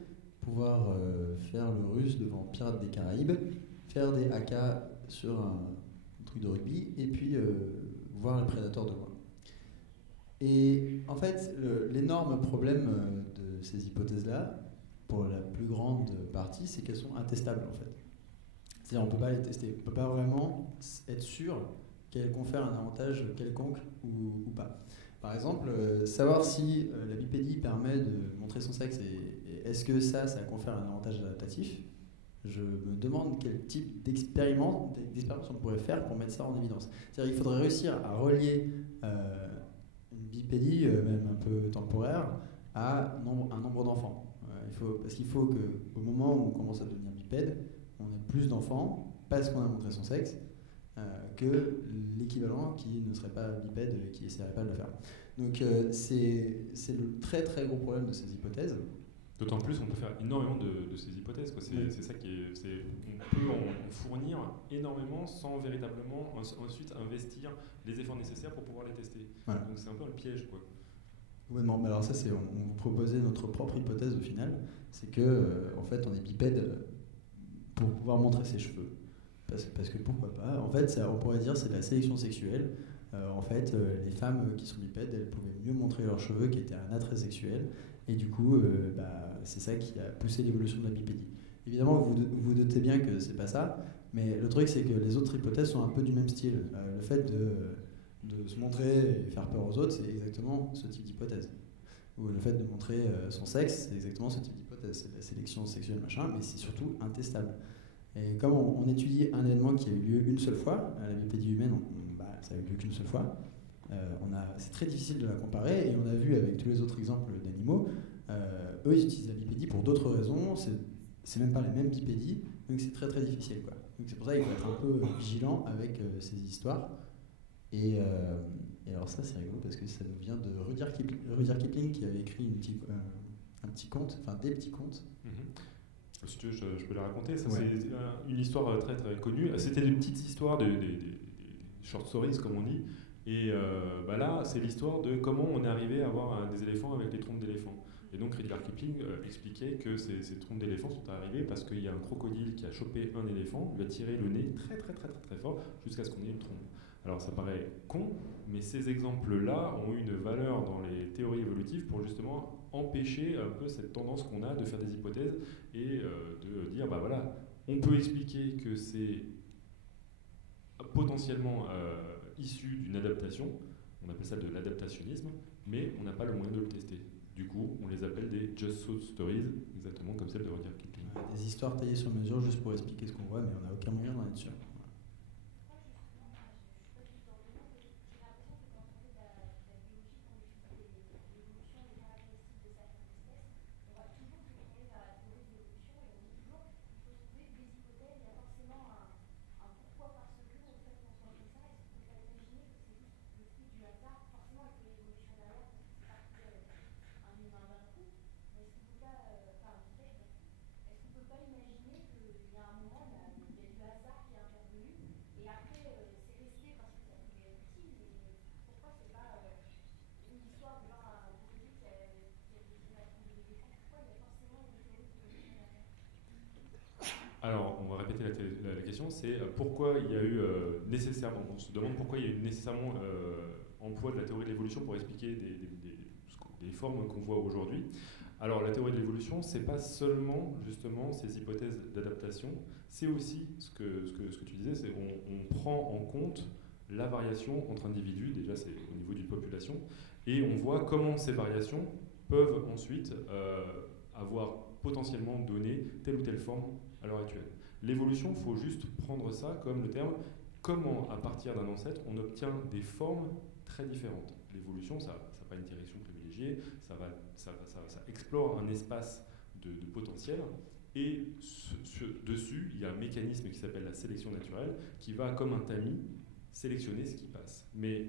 pouvoir faire le russe devant Pirates des Caraïbes, faire des AK sur un truc de rugby, et puis voir le prédateur de loin. Et en fait, l'énorme problème de ces hypothèses-là, pour la plus grande partie, c'est qu'elles sont intestables en fait. C'est-à-dire on ne peut pas les tester, on ne peut pas vraiment être sûr qu'elles confèrent un avantage quelconque ou pas. Par exemple, savoir si la bipédie permet de montrer son sexe et est-ce que ça confère un avantage adaptatif, je me demande quel type d'expérience on pourrait faire pour mettre ça en évidence. C'est-à-dire qu'il faudrait réussir à relier une bipédie, même un peu temporaire, à un nombre d'enfants. Parce qu'il faut qu'au moment où on commence à devenir bipède, on ait plus d'enfants, parce qu'on a montré son sexe, que l'équivalent qui ne serait pas bipède et qui n'essaierait pas de le faire. Donc c'est le très très gros problème de ces hypothèses. D'autant plus, on peut faire énormément de ces hypothèses. C'est ça qui est. On peut en fournir énormément sans véritablement ensuite investir les efforts nécessaires pour pouvoir les tester. Voilà. Donc c'est un peu un piège, quoi. Complètement. Mais alors ça, on vous proposait notre propre hypothèse au final, c'est que en fait, on est bipède pour pouvoir montrer ses cheveux. Parce que pourquoi pas. En fait, on pourrait dire c'est de la sélection sexuelle. En fait, les femmes qui sont bipèdes, elles pouvaient mieux montrer leurs cheveux, qui étaient un attrait sexuel. Et du coup, c'est ça qui a poussé l'évolution de la bipédie. Évidemment, vous doutez bien que c'est pas ça, mais le truc, c'est que les autres hypothèses sont un peu du même style. Le fait de se montrer et faire peur aux autres, c'est exactement ce type d'hypothèse. Ou le fait de montrer son sexe, c'est exactement ce type d'hypothèse. C'est de la sélection sexuelle, machin, mais c'est surtout intestable. Et comme on étudie un événement qui a eu lieu une seule fois, à la bipédie humaine, ça a eu lieu qu'une seule fois, c'est très difficile de la comparer, et on a vu avec tous les autres exemples d'animaux, eux ils utilisent la bipédie pour d'autres raisons, c'est même pas les mêmes bipédies, donc c'est très très difficile, quoi. Donc c'est pour ça qu'il faut être un peu vigilant avec ces histoires. Et alors ça c'est rigolo parce que ça nous vient de Rudyard Kipling qui avait écrit un petit conte, enfin des petits contes. Si tu veux, je peux la raconter. Ça, c'est une histoire très très connue. C'était des petites histoires, des short stories comme on dit. Et là, c'est l'histoire de comment on est arrivé à avoir des éléphants avec les trompes d'éléphants. Et donc Rudyard Kipling expliquait que ces trompes d'éléphants sont arrivées parce qu'il y a un crocodile qui a chopé un éléphant, lui a tiré le nez très très très très, très fort jusqu'à ce qu'on ait une trompe. Alors ça paraît con, mais ces exemples-là ont eu une valeur dans les théories évolutives pour justement empêcher un peu cette tendance qu'on a de faire des hypothèses et de dire, bah voilà, on peut expliquer que c'est potentiellement issu d'une adaptation, on appelle ça de l'adaptationnisme, mais on n'a pas le moyen de le tester. Du coup, on les appelle des just so stories, exactement comme celle de Rudyard Kipling. Des histoires taillées sur mesure juste pour expliquer ce qu'on voit, mais on n'a aucun moyen d'en être sûr. Alors, on va répéter la question, c'est pourquoi il y a eu nécessairement, on se demande pourquoi il y a eu nécessairement emploi de la théorie de l'évolution pour expliquer des formes qu'on voit aujourd'hui. Alors, la théorie de l'évolution, c'est pas seulement justement ces hypothèses d'adaptation, c'est aussi ce que tu disais, c'est on prend en compte la variation entre individus, déjà c'est au niveau d'une population, et on voit comment ces variations peuvent ensuite avoir potentiellement donné telle ou telle forme à l'heure actuelle. L'évolution, il faut juste prendre ça comme le terme, comment à partir d'un ancêtre on obtient des formes très différentes. L'évolution, ça n'a pas une direction privilégiée, ça explore un espace de potentiel, et dessus, il y a un mécanisme qui s'appelle la sélection naturelle, qui va, comme un tamis, sélectionner ce qui passe. Mais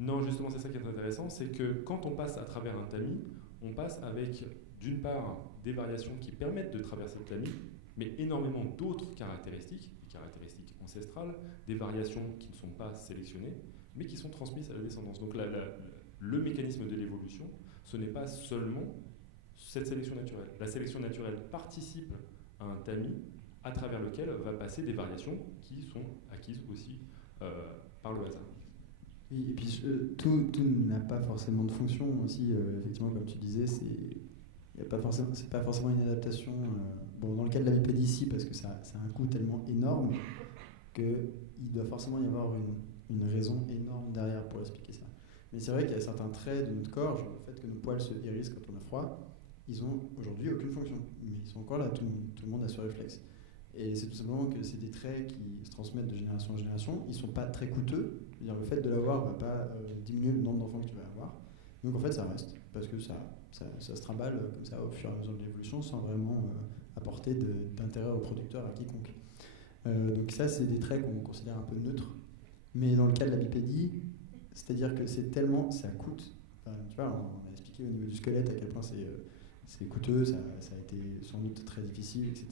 non, justement, c'est ça qui est intéressant, c'est que quand on passe à travers un tamis, on passe avec, d'une part, des variations qui permettent de traverser le tamis, mais énormément d'autres caractéristiques, des caractéristiques ancestrales, des variations qui ne sont pas sélectionnées, mais qui sont transmises à la descendance. Donc le mécanisme de l'évolution, ce n'est pas seulement cette sélection naturelle. La sélection naturelle participe à un tamis à travers lequel va passer des variations qui sont acquises aussi par le hasard. Oui, et puis tout n'a pas forcément de fonction aussi. Effectivement, comme tu disais, c'est pas forcément une adaptation. Dans le cas de la bipédie ici, parce que ça a un coût tellement énorme qu'il doit forcément y avoir une raison énorme derrière pour expliquer ça. Mais c'est vrai qu'il y a certains traits de notre corps, genre le fait que nos poils se hérissent quand on a froid, ils ont aujourd'hui aucune fonction, mais ils sont encore là, tout le monde a ce réflexe. Et c'est tout simplement que c'est des traits qui se transmettent de génération en génération, ils ne sont pas très coûteux, c'est-à-dire le fait de l'avoir ne va pas diminuer le nombre d'enfants que tu vas avoir, donc en fait ça reste, parce que ça se trimballe comme ça au fur et à mesure de l'évolution sans vraiment apporter d'intérêt au producteur, à quiconque. Donc ça c'est des traits qu'on considère un peu neutres, mais dans le cas de la bipédie, c'est-à-dire que ça coûte, tu vois, on a expliqué au niveau du squelette à quel point c'est coûteux, ça a été sans doute très difficile, etc.,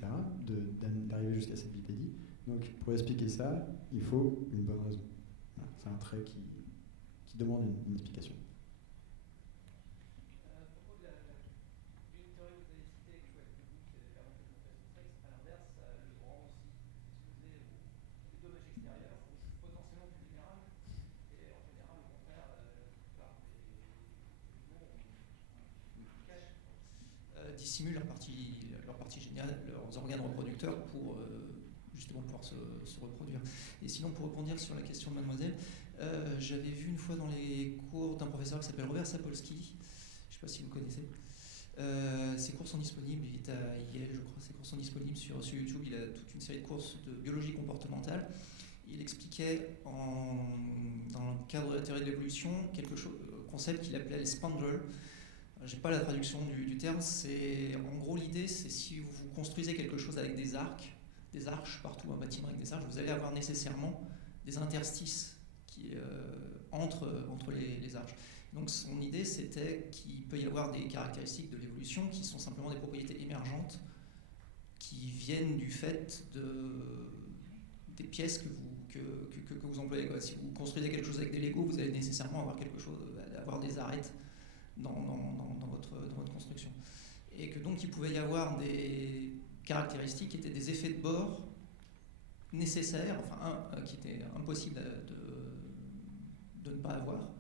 d'arriver jusqu'à cette bipédie. Donc pour expliquer ça, il faut une bonne raison. Voilà, c'est un trait qui demande une explication. Dissimulent leur partie géniale, leurs organes reproducteurs pour justement pouvoir se reproduire. Et sinon, pour rebondir sur la question de mademoiselle, j'avais vu une fois dans les cours d'un professeur qui s'appelle Robert Sapolsky, je ne sais pas si vous connaissez, ses cours sont disponibles, il est à Yale, je crois, ses cours sont disponibles sur YouTube, il a toute une série de courses de biologie comportementale. Il expliquait dans un cadre de la théorie de l'évolution, concept qu'il appelait le spandrel. Je n'ai pas la traduction du terme. En gros, l'idée, c'est si vous construisez quelque chose avec des arches partout, un bâtiment avec des arches, vous allez avoir nécessairement des interstices entre les arches. Donc son idée, c'était qu'il peut y avoir des caractéristiques de l'évolution qui sont simplement des propriétés émergentes qui viennent du fait des pièces que vous employez. Si vous construisez quelque chose avec des Legos, vous allez nécessairement avoir des arêtes dans votre construction. Et que donc il pouvait y avoir des caractéristiques qui étaient des effets de bord nécessaires, qui étaient impossibles de ne pas avoir,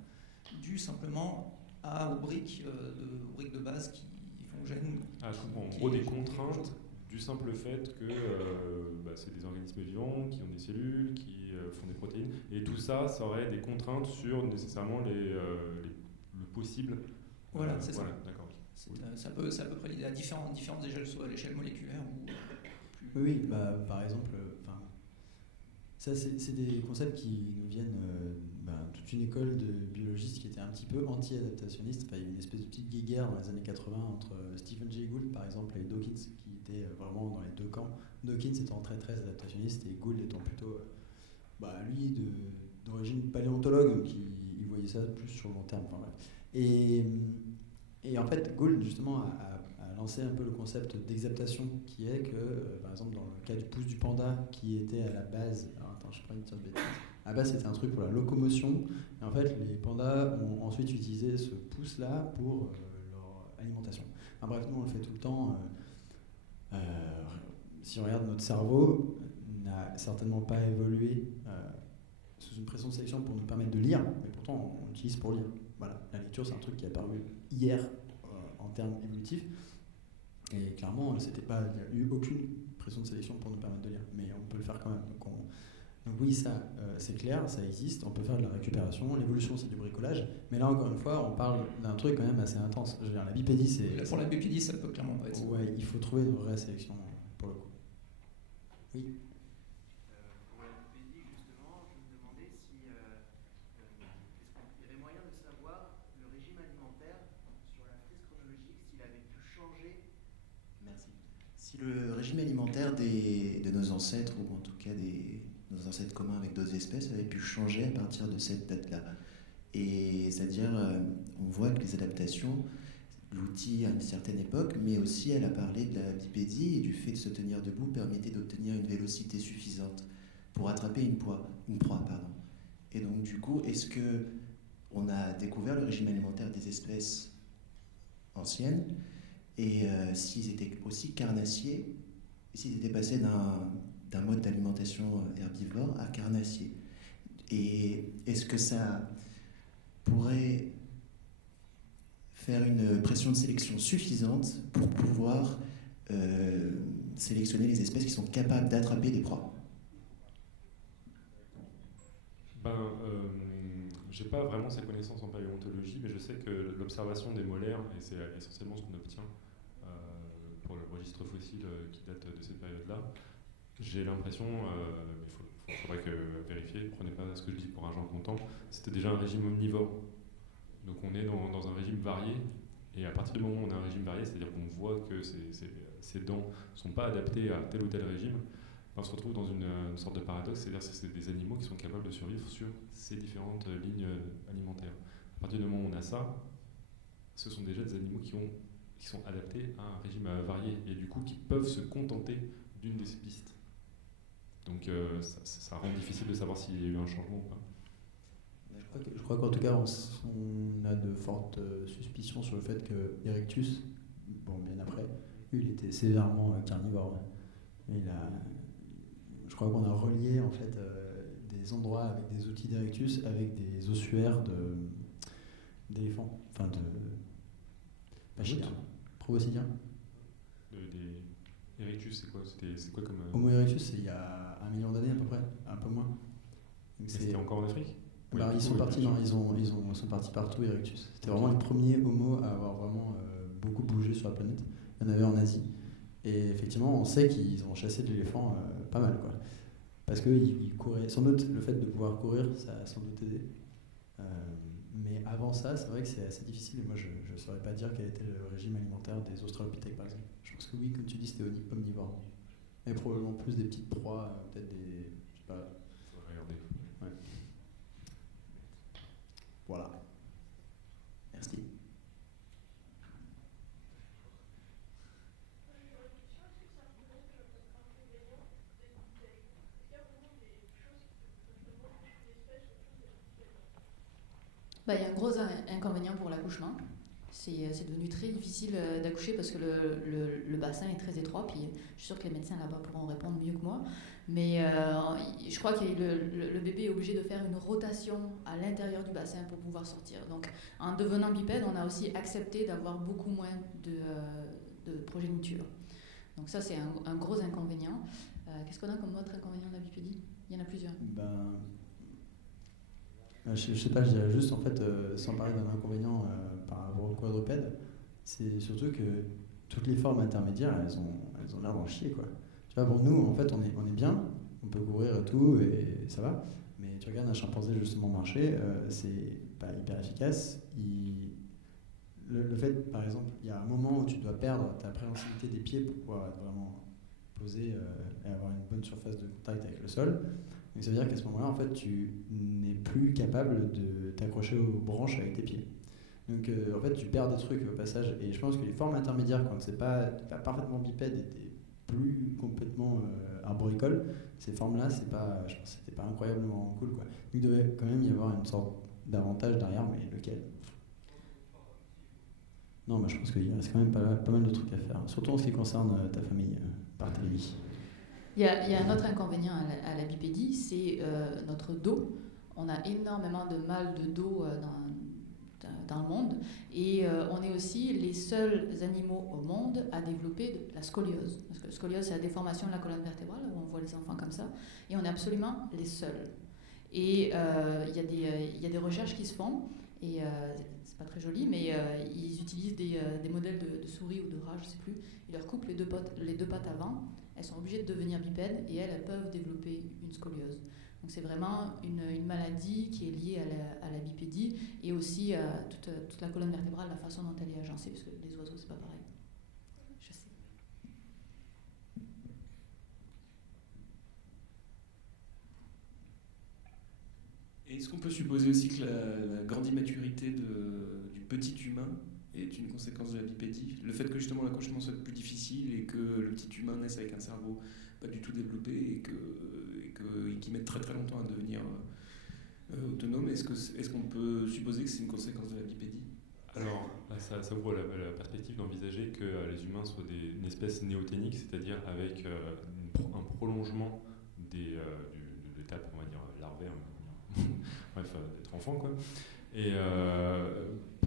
dû simplement aux briques de base qui fonctionnent. Je comprends. En gros, des contraintes du simple fait que c'est des organismes vivants qui ont des cellules, qui font des protéines, et tout ça, ça aurait des contraintes sur nécessairement le possible. Voilà, c'est ça. D'accord. C'est à peu près l'idée, à différentes échelles, soit à l'échelle moléculaire ou plus. Oui, par exemple, ça c'est des concepts qui nous viennent toute une école de biologistes qui était un petit peu anti-adaptationniste. Il y a une espèce de petite guéguerre dans les années 80 entre Stephen Jay Gould par exemple et Dawkins qui étaient vraiment dans les deux camps. Dawkins étant très très adaptationniste et Gould étant plutôt lui d'origine paléontologue qui il voyait ça plus sur le long terme. Enfin, bref. Et en fait Gould justement a lancé un peu le concept d'exaptation qui est que par exemple dans le cas du pouce du panda qui était à la base, je prends une sorte de bêtise. À la base, c'était un truc pour la locomotion. Et en fait, les pandas ont ensuite utilisé ce pouce-là pour leur alimentation. Bref, nous, on le fait tout le temps. Si on regarde notre cerveau, n'a certainement pas évolué sous une pression de sélection pour nous permettre de lire, mais pourtant, on l'utilise pour lire. Voilà, la lecture, c'est un truc qui est apparu hier en termes évolutifs. Et clairement, il n'y a eu aucune pression de sélection pour nous permettre de lire. Mais on peut le faire quand même. Donc oui, ça, c'est clair, ça existe, on peut faire de la récupération, l'évolution c'est du bricolage, mais là encore une fois, on parle d'un truc quand même assez intense. Je veux dire, la bipédie c'est... Pour la bipédie, ça peut clairement pas être ça. Ouais, il faut trouver une vraie sélection pour le coup. Oui. Pour la bipédie, justement, je me demandais si est-ce qu'il y avait moyen de savoir le régime alimentaire sur la frise chronologique, s'il avait pu changer. Merci. Si le régime alimentaire de nos ancêtres, ou en tout cas nos ancêtres communs avec d'autres espèces, avaient pu changer à partir de cette date-là. Et c'est-à-dire, on voit que les adaptations, l'outil à une certaine époque, mais aussi elle a parlé de la bipédie et du fait de se tenir debout permettait d'obtenir une vélocité suffisante pour attraper une proie. Et donc du coup, est-ce que on a découvert le régime alimentaire des espèces anciennes et s'ils étaient aussi carnassiers, s'ils étaient passés d'un mode d'alimentation herbivore à carnassier. Et est-ce que ça pourrait faire une pression de sélection suffisante pour pouvoir sélectionner les espèces qui sont capables d'attraper des proies? J'ai pas vraiment ces connaissances en paléontologie, mais je sais que l'observation des molaires, et c'est essentiellement ce qu'on obtient pour le registre fossile qui date de cette période-là, j'ai l'impression, il faudrait que vérifier, prenez pas ce que je dis pour argent comptant, c'était déjà un régime omnivore. Donc on est dans un régime varié, et à partir du moment où on a un régime varié, c'est-à-dire qu'on voit que ces dents ne sont pas adaptées à tel ou tel régime, on se retrouve dans une sorte de paradoxe, c'est-à-dire que c'est des animaux qui sont capables de survivre sur ces différentes lignes alimentaires. À partir du moment où on a ça, ce sont déjà des animaux qui sont adaptés à un régime varié, et du coup qui peuvent se contenter d'une des pistes. Donc ça rend difficile de savoir s'il y a eu un changement ou pas. Je crois qu'en tout cas, on a de fortes suspicions sur le fait que Erectus, bien après, lui, il était sévèrement carnivore. Je crois qu'on a relié en fait des endroits avec des outils d'Erectus avec des ossuaires d'éléphants, enfin de pachydermes, proboscidiens. Erectus, c'est quoi comme... Homo erectus, c'est il y a 1 million d'années à peu près, un peu moins. C'était encore en Afrique? Ils sont partis, ils sont partis partout, Erectus. C'était vraiment les premiers Homo à avoir vraiment beaucoup bougé sur la planète. Il y en avait en Asie. Et effectivement, on sait qu'ils ont chassé de l'éléphant pas mal, quoi. Parce qu'ils couraient. Sans doute, le fait de pouvoir courir, ça a sans doute aidé. Mais avant ça, c'est vrai que c'est assez difficile. Et moi, je ne saurais pas dire quel était le régime alimentaire des australopithèques, par exemple. Je pense que oui, comme tu dis, c'était omnivore. Et probablement plus des petites proies, peut-être des... Je sais pas. Regardez. Ouais. Voilà. Merci. Bah, il y a un gros inconvénient pour l'accouchement. C'est devenu très difficile d'accoucher parce que le bassin est très étroit. Puis je suis sûre que les médecins là-bas pourront répondre mieux que moi. Mais je crois que le bébé est obligé de faire une rotation à l'intérieur du bassin pour pouvoir sortir. Donc en devenant bipède, on a aussi accepté d'avoir beaucoup moins de progéniture. Donc ça, c'est un gros inconvénient. Qu'est-ce qu'on a comme autre inconvénient de la bipédie? Il y en a plusieurs. Je sais pas, je dirais juste, en fait, sans parler d'un inconvénient par rapport au quadrupède, c'est surtout que toutes les formes intermédiaires, elles ont l'air d'en chier, quoi. Tu vois, pour nous, en fait, on est bien, on peut couvrir tout et ça va, mais tu regardes un chimpanzé justement marcher, c'est pas hyper efficace. Le fait, par exemple, il y a un moment où tu dois perdre ta préhensibilité des pieds pour pouvoir être vraiment posé et avoir une bonne surface de contact avec le sol. Donc ça veut dire qu'à ce moment-là, en fait, tu n'es plus capable de t'accrocher aux branches avec tes pieds. Donc en fait, tu perds des trucs au passage. Et je pense que les formes intermédiaires, quand c'est pas parfaitement bipède et t'es plus complètement arboricole, ces formes-là, je pense que c'était pas incroyablement cool, quoi. Donc il devait quand même y avoir une sorte d'avantage derrière, mais lequel? Non, mais je pense qu'il reste quand même pas mal de trucs à faire, surtout en ce qui concerne ta famille, Barthélemy. Il y a un autre inconvénient à la bipédie, c'est notre dos. On a énormément de mal de dos dans le monde et on est aussi les seuls animaux au monde à développer de la scoliose. Parce que la scoliose, c'est la déformation de la colonne vertébrale, où on voit les enfants comme ça, et on est absolument les seuls. Et il y a des recherches qui se font, et c'est pas très joli, mais ils utilisent des modèles de souris ou de rats, je sais plus, ils leur coupent les deux pattes avant. Elles sont obligées de devenir bipèdes et elles peuvent développer une scoliose. Donc c'est vraiment une maladie qui est liée à la bipédie et aussi à toute la colonne vertébrale, la façon dont elle est agencée, parce que les oiseaux, c'est pas pareil. Je sais. Et est-ce qu'on peut supposer aussi que la grande immaturité du petit humain est une conséquence de la bipédie? Le fait que justement l'accouchement soit plus difficile et que le petit humain naisse avec un cerveau pas du tout développé et qu'il mette très très longtemps à devenir autonome, est-ce qu'on peut supposer que c'est une conséquence de la bipédie? Alors, là, ça ouvre la perspective d'envisager que les humains soient une espèce néoténique, c'est-à-dire avec un prolongement de l'étape, on va dire, larvaire, bref, d'être enfant, quoi. Et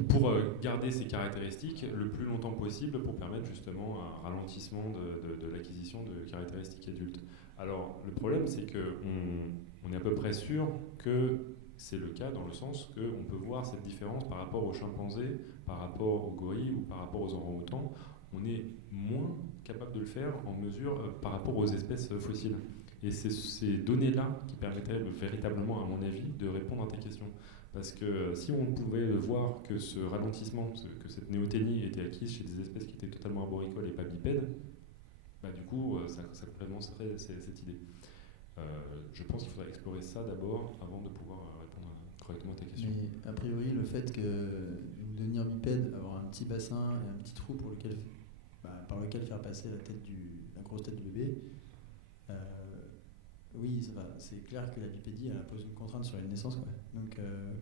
pour garder ces caractéristiques le plus longtemps possible pour permettre justement un ralentissement de l'acquisition de caractéristiques adultes. Alors le problème, c'est qu'on est à peu près sûr que c'est le cas dans le sens qu'on peut voir cette différence par rapport aux chimpanzés, par rapport aux gorilles ou par rapport aux orang-outans. On est moins capable de le faire en mesure par rapport aux espèces fossiles. Et c'est ces données-là qui permettraient véritablement, à mon avis, de répondre à tes questions. Parce que si on pouvait voir que ce ralentissement, que cette néoténie était acquise chez des espèces qui étaient totalement arboricoles et pas bipèdes, bah du coup, ça complètement serait cette idée. Je pense qu'il faudrait explorer ça d'abord avant de pouvoir répondre correctement à ta question. Mais a priori, le fait que devenir bipède, avoir un petit bassin et un petit trou par lequel faire passer la grosse tête du bébé, oui, ça va. C'est clair que la bipédie, elle impose une contrainte sur les naissances, quoi. Donc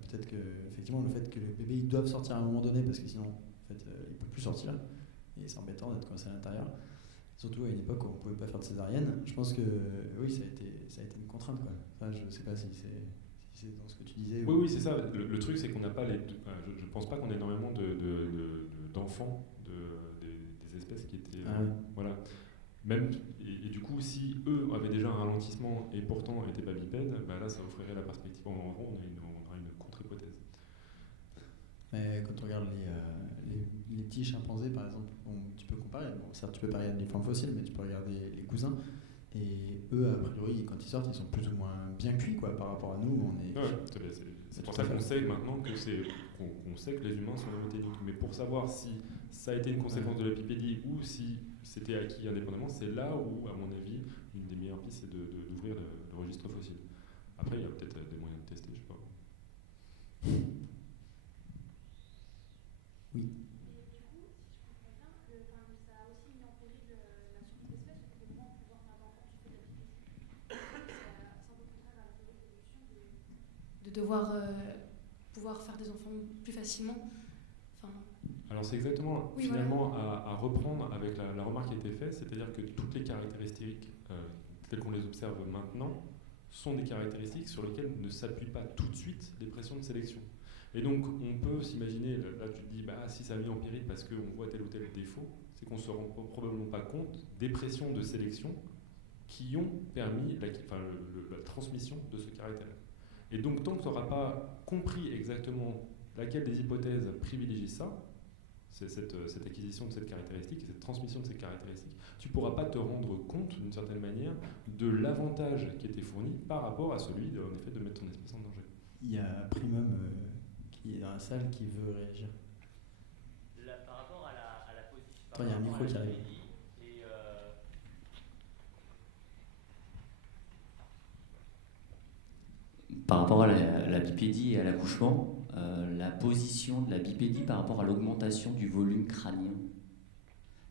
peut-être que effectivement le fait que le bébé il doive sortir à un moment donné parce que sinon en fait il peut plus sortir et c'est embêtant d'être coincé à l'intérieur. Surtout à une époque où on pouvait pas faire de césarienne. Je pense que oui, ça a été une contrainte, quoi. Enfin, je sais pas si c'est dans ce que tu disais. Oui, c'est ça. Le truc, c'est qu'on n'a pas je pense pas qu'on ait énormément d'enfants des espèces qui étaient voilà. Même, et du coup, si eux avaient déjà un ralentissement et pourtant n'étaient pas bipèdes, bah là, ça offrirait la perspective. En gros, on aurait une contre-hypothèse. Mais quand on regarde les petits chimpanzés, par exemple, tu peux comparer. Bon, certes, tu peux comparer les formes fossiles, mais tu peux regarder les cousins. Et eux, a priori, quand ils sortent, ils sont plus ou moins bien cuits quoi, par rapport à nous. On est... Ouais, c'est pour ça qu'on sait maintenant que qu'on sait que les humains sont mnémotechniques. Mais pour savoir si ça a été une conséquence de la bipédie ou si c'était acquis indépendamment, c'est là où, à mon avis, une des meilleures pistes, c'est d'ouvrir le registre fossile. Après, il y a peut-être des moyens de tester, je sais pas. Oui. Et du coup, si je comprends bien, ça a aussi mis en péril la survie de l'espèce, parce que moment où pouvoir faire d'enfants du fait de la bipédie. C'est un peu contraire à la théorie de l'évolution de devoir pouvoir faire des enfants plus facilement. Alors c'est exactement, oui, finalement, voilà. à reprendre avec la remarque qui a été faite, c'est-à-dire que toutes les caractéristiques telles qu'on les observe maintenant sont des caractéristiques sur lesquelles ne s'appuient pas tout de suite les pressions de sélection. Et donc on peut s'imaginer, là tu te dis, bah, si ça a mis en péril parce qu'on voit tel ou tel défaut, c'est qu'on ne se rend probablement pas compte des pressions de sélection qui ont permis la transmission de ce caractère. Et donc tant que tu n'auras pas compris exactement laquelle des hypothèses privilégie ça, c'est cette acquisition de cette caractéristique et cette transmission de cette caractéristique, tu ne pourras pas te rendre compte d'une certaine manière de l'avantage qui était fourni par rapport à celui en effet de mettre ton espèce en danger. Il y a Primum qui est dans la salle qui veut réagir. Par rapport à la position. Attends, il y a un micro qui arrive. Par rapport à la bipédie et à l'accouchement, la position de la bipédie par rapport à l'augmentation du volume crânien.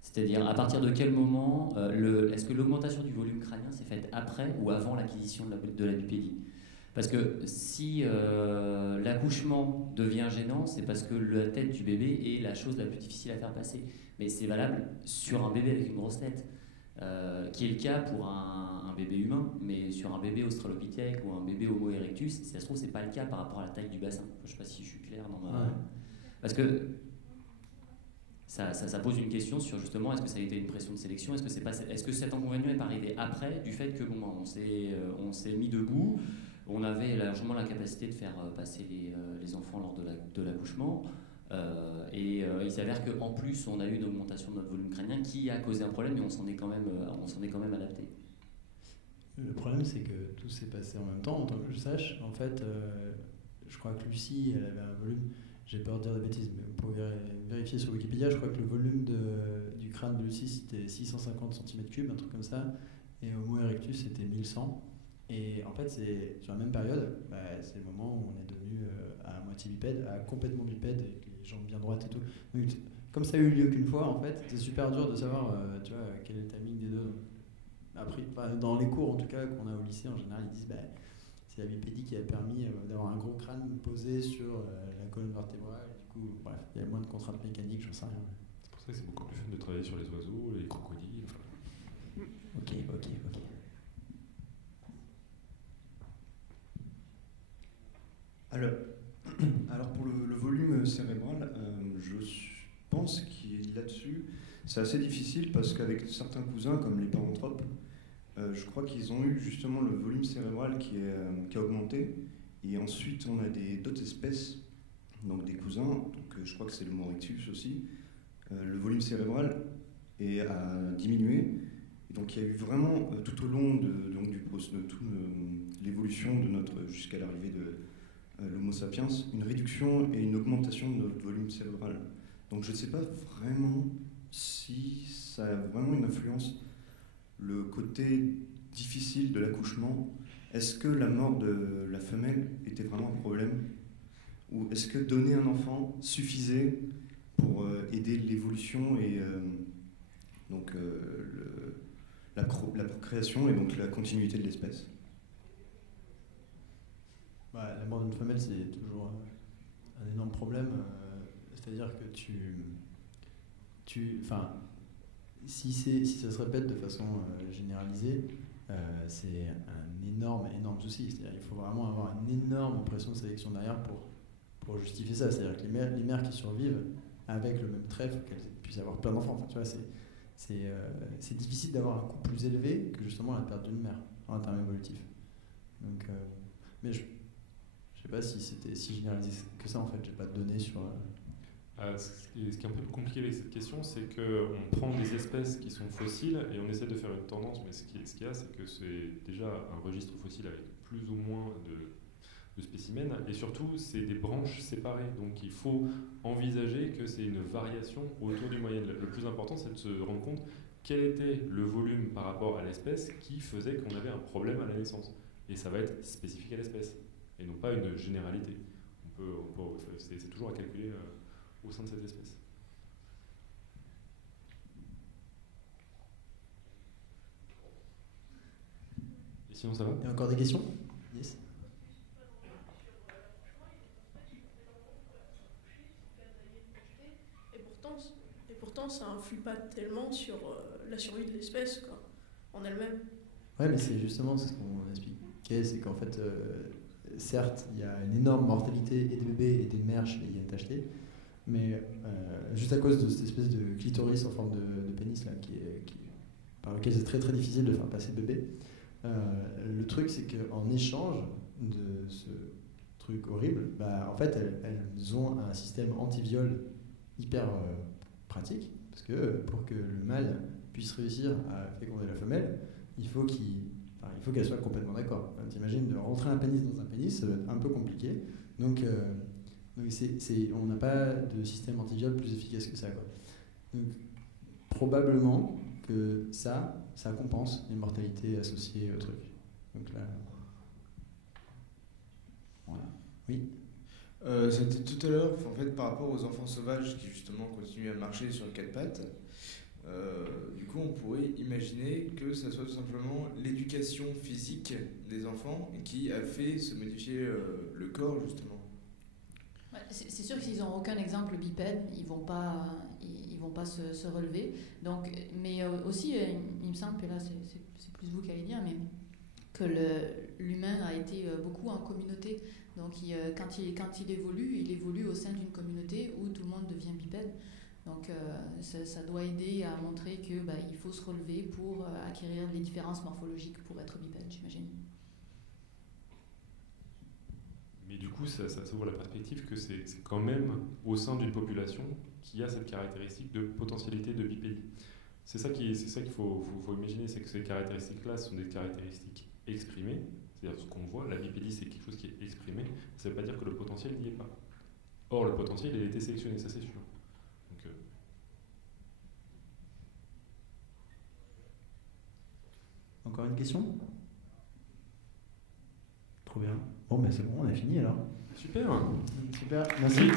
C'est-à-dire, à partir de quel moment, est-ce que l'augmentation du volume crânien s'est faite après ou avant l'acquisition de la bipédie? Parce que si l'accouchement devient gênant, c'est parce que la tête du bébé est la chose la plus difficile à faire passer. Mais c'est valable sur un bébé avec une grosse tête. Qui est le cas pour un bébé humain, mais sur un bébé australopithèque ou un bébé Homo erectus, si ça se trouve, c'est pas le cas par rapport à la taille du bassin. Je ne sais pas si je suis clair dans ma... Ouais. Parce que ça pose une question sur justement, est-ce que ça a été une pression de sélection, est-ce que cet inconvénient est arrivé après du fait que on s'est mis debout, on avait largement la capacité de faire passer les enfants lors de l'accouchement. Et il s'avère qu'en plus on a eu une augmentation de notre volume crânien qui a causé un problème, mais on s'en est quand même adapté. Le problème c'est que tout s'est passé en même temps, en tant que je sache. En fait, je crois que Lucie, elle avait un volume, j'ai peur de dire des bêtises, mais vous pouvez vérifier sur Wikipédia, je crois que le volume du crâne de Lucie c'était 650 cm3, un truc comme ça, et Homo erectus c'était 1100. Et en fait, c'est sur la même période, c'est le moment où on est devenu à moitié bipède, à complètement bipède, avec les jambes bien droites et tout. Donc, comme ça a eu lieu qu'une fois, en fait, c'est super dur de savoir tu vois, quel est le timing des deux. Après, dans les cours, en tout cas, qu'on a au lycée, en général, ils disent c'est la bipédie qui a permis d'avoir un gros crâne posé sur la colonne vertébrale. Du coup, bref, il y a moins de contraintes mécaniques, j'en sais rien. C'est pour ça que c'est beaucoup plus fun de travailler sur les oiseaux, les crocodiles. Ok. Alors pour le volume cérébral, je pense qu'il là-dessus, c'est assez difficile parce qu'avec certains cousins, comme les paranthropes, je crois qu'ils ont eu justement le volume cérébral qui a augmenté. Et ensuite, on a d'autres espèces, donc des cousins, donc je crois que c'est le Homo erectus aussi. Le volume cérébral a diminué. Et donc il y a eu vraiment tout au long de l'évolution de jusqu'à l'arrivée de l'Homo sapiens, une réduction et une augmentation de notre volume cérébral. Donc je ne sais pas vraiment si ça a vraiment une influence. Le côté difficile de l'accouchement, est-ce que la mort de la femelle était vraiment un problème? Ou est-ce que donner un enfant suffisait pour aider l'évolution et la procréation et donc la continuité de l'espèce? La mort d'une femelle, c'est toujours un énorme problème. C'est-à-dire que si ça se répète de façon généralisée, c'est un énorme souci. C'est-à-dire qu'il faut vraiment avoir une énorme pression de sélection derrière pour justifier ça. C'est-à-dire que les mères qui survivent avec le même trèfle, qu'elles puissent avoir plein d'enfants. Enfin, tu vois, c'est difficile d'avoir un coût plus élevé que justement la perte d'une mère en termes évolutifs. Donc, mais je sais pas si c'était si généralisé que ça en fait. J'ai pas de données sur. Ce qui est un peu compliqué avec cette question, c'est qu'on prend des espèces qui sont fossiles et on essaie de faire une tendance, mais ce qu'il y a, c'est que c'est déjà un registre fossile avec plus ou moins de spécimens, et surtout, c'est des branches séparées. Donc il faut envisager que c'est une variation autour du moyenne. Le plus important, c'est de se rendre compte quel était le volume par rapport à l'espèce qui faisait qu'on avait un problème à la naissance. Et ça va être spécifique à l'espèce, et non pas une généralité. C'est toujours à calculer au sein de cette espèce. Et sinon, ça va? Il y a encore des questions? Yes. Et pourtant, ça influe pas tellement sur la survie de l'espèce, quoi, en elle-même. Ouais, mais c'est justement ce qu'on expliquait, c'est qu'en fait, certes, il y a une énorme mortalité et des bébés et des mères chez les INTHT, mais juste à cause de cette espèce de clitoris en forme de pénis là, par lequel c'est très très difficile de faire passer le bébé, le truc c'est qu'en échange de ce truc horrible, en fait elles ont un système anti-viol hyper pratique, parce que pour que le mâle puisse réussir à féconder la femelle, il faut qu'elle soit complètement d'accord. T'imagines de rentrer un pénis dans un pénis, un peu compliqué. Donc on n'a pas de système anti-viol plus efficace que ça, quoi. Donc, probablement que ça compense les mortalités associées au truc. Donc là, voilà. Oui. C'était tout à l'heure, en fait, par rapport aux enfants sauvages qui justement continuent à marcher sur quatre pattes. Du coup, on pourrait imaginer que ça soit tout simplement l'éducation physique des enfants qui a fait se modifier le corps, justement. C'est sûr que s'ils n'ont aucun exemple bipède, ils vont pas se relever. Donc, mais aussi, il me semble, et là c'est plus vous qui allez dire, mais que l'humain a été beaucoup en communauté. Donc quand il évolue au sein d'une communauté où tout le monde devient bipède. Donc ça doit aider à montrer que il faut se relever pour acquérir les différences morphologiques pour être bipède, j'imagine. Mais du coup, ça ouvre la perspective que c'est quand même au sein d'une population qui a cette caractéristique de potentialité de bipédie. C'est ça qu'il faut imaginer, c'est que ces caractéristiques-là sont des caractéristiques exprimées, c'est-à-dire ce qu'on voit, la bipédie c'est quelque chose qui est exprimé, ça ne veut pas dire que le potentiel n'y est pas. Or, le potentiel, il a été sélectionné, ça c'est sûr. Donc, encore une question? Trop bien. Bon, c'est bon, on a fini alors. Super. Super, merci.